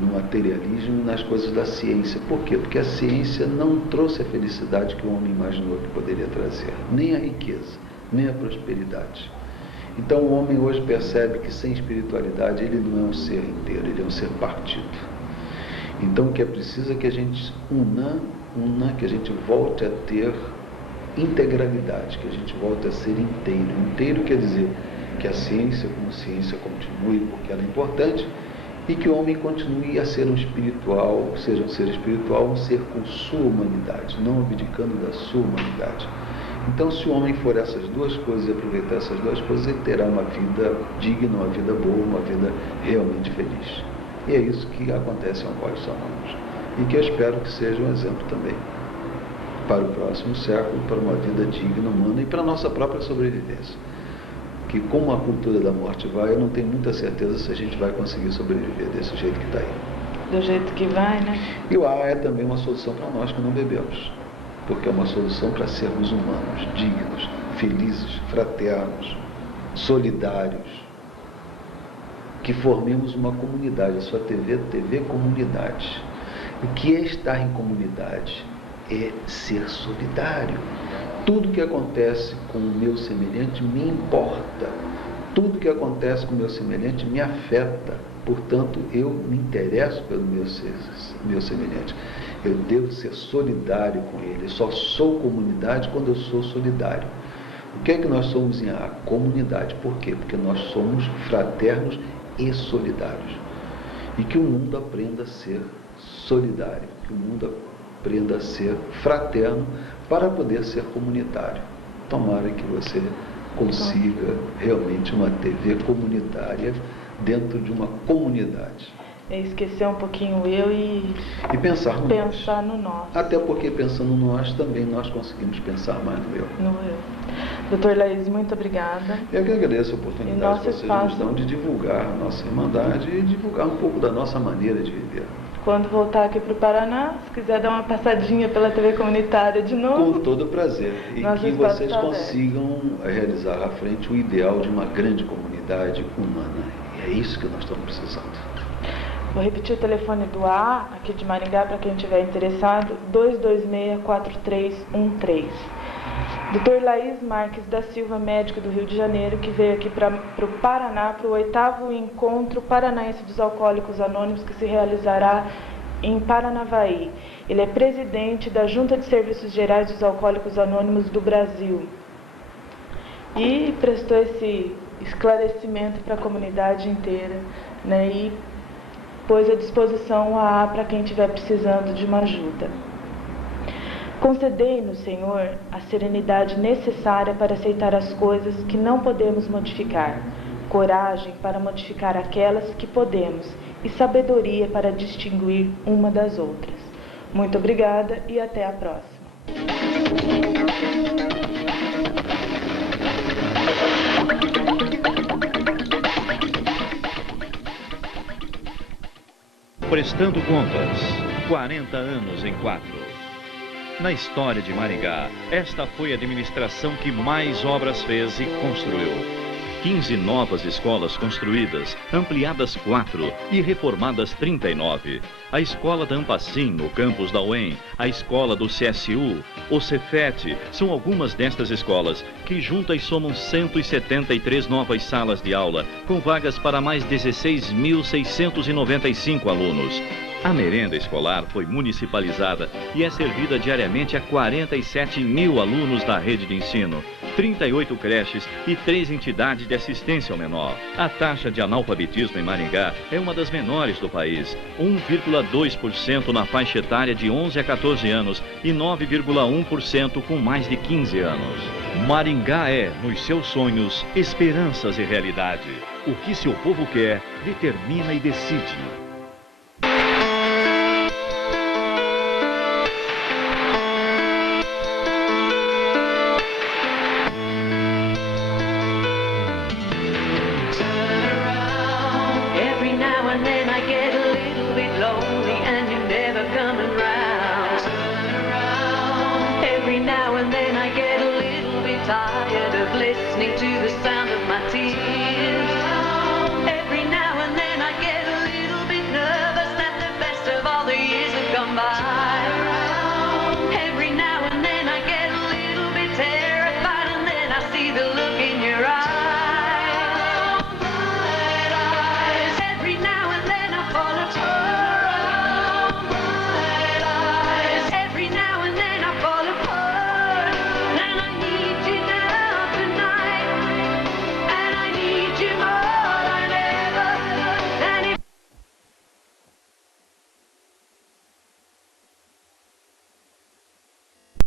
no materialismo e nas coisas da ciência. Por quê? Porque a ciência não trouxe a felicidade que o homem imaginou que poderia trazer, nem a riqueza, nem a prosperidade. Então o homem hoje percebe que sem espiritualidade ele não é um ser inteiro, ele é um ser partido. Então o que é preciso é que a gente una, que a gente volte a ter integralidade, que a gente volte a ser inteiro. Inteiro quer dizer que a ciência como ciência continue, porque ela é importante, e que o homem continue a ser um espiritual, seja um ser espiritual, um ser com sua humanidade, não abdicando da sua humanidade. Então, se o homem for essas duas coisas e aproveitar essas duas coisas, ele terá uma vida digna, uma vida boa, uma vida realmente feliz. E é isso que acontece em Alcoólicos Anônimos. E que eu espero que seja um exemplo também para o próximo século, para uma vida digna, humana e para a nossa própria sobrevivência. Que como a cultura da morte vai, eu não tenho muita certeza se a gente vai conseguir sobreviver desse jeito que está aí. Do jeito que vai, né? E o AA é também uma solução para nós que não bebemos, porque é uma solução para sermos humanos, dignos, felizes, fraternos, solidários, que formemos uma comunidade. A sua TV Comunidade. O que é estar em comunidade? É ser solidário. Tudo que acontece com o meu semelhante me importa. Tudo que acontece com o meu semelhante me afeta. Portanto, eu me interesso pelo meu semelhante. Eu devo ser solidário com ele. Eu só sou comunidade quando eu sou solidário. O que é que nós somos em A? Comunidade. Por quê? Porque nós somos fraternos e solidários. E que o mundo aprenda a ser solidário. Que o mundo aprenda a ser fraterno para poder ser comunitário. Tomara que você consiga realmente uma TV comunitária dentro de uma comunidade. É esquecer um pouquinho eu e pensar no nós. Até porque pensando no nós, também nós conseguimos pensar mais no eu. No eu. Doutor Laís, muito obrigada. Eu que agradeço a oportunidade que vocês nos dão de divulgar a nossa Irmandade e divulgar um pouco da nossa maneira de viver. quando voltar aqui para o Paraná, se quiser dar uma passadinha pela TV comunitária de novo. Com todo prazer. E que vocês consigam realizar à frente o ideal de uma grande comunidade humana. E é isso que nós estamos precisando. Vou repetir o telefone do A, aqui de Maringá, para quem estiver interessado, 226-4313. Dr. Laís Marques da Silva, médico do Rio de Janeiro, que veio aqui para o Paraná, para o 8º Encontro Paranaense dos Alcoólicos Anônimos, que se realizará em Paranavaí. Ele é presidente da Junta de Serviços Gerais dos Alcoólicos Anônimos do Brasil. E prestou esse esclarecimento para a comunidade inteira, né? E pôs à disposição a para quem estiver precisando de uma ajuda. Concedei-nos, Senhor, a serenidade necessária para aceitar as coisas que não podemos modificar, coragem para modificar aquelas que podemos e sabedoria para distinguir uma das outras. Muito obrigada e até a próxima. Prestando contas, 40 anos em 4. Na história de Maringá, esta foi a administração que mais obras fez e construiu. 15 novas escolas construídas, ampliadas 4 e reformadas 39. A Escola da Ampacim, no campus da UEM, a Escola do CSU, o Cefet, são algumas destas escolas que juntas somam 173 novas salas de aula, com vagas para mais 16.695 alunos. A merenda escolar foi municipalizada e é servida diariamente a 47 mil alunos da rede de ensino, 38 creches e 3 entidades de assistência ao menor. A taxa de analfabetismo em Maringá é uma das menores do país, 1,2% na faixa etária de 11 a 14 anos e 9,1% com mais de 15 anos. Maringá é, nos seus sonhos, esperanças e realidade. O que seu povo quer, determina e decide.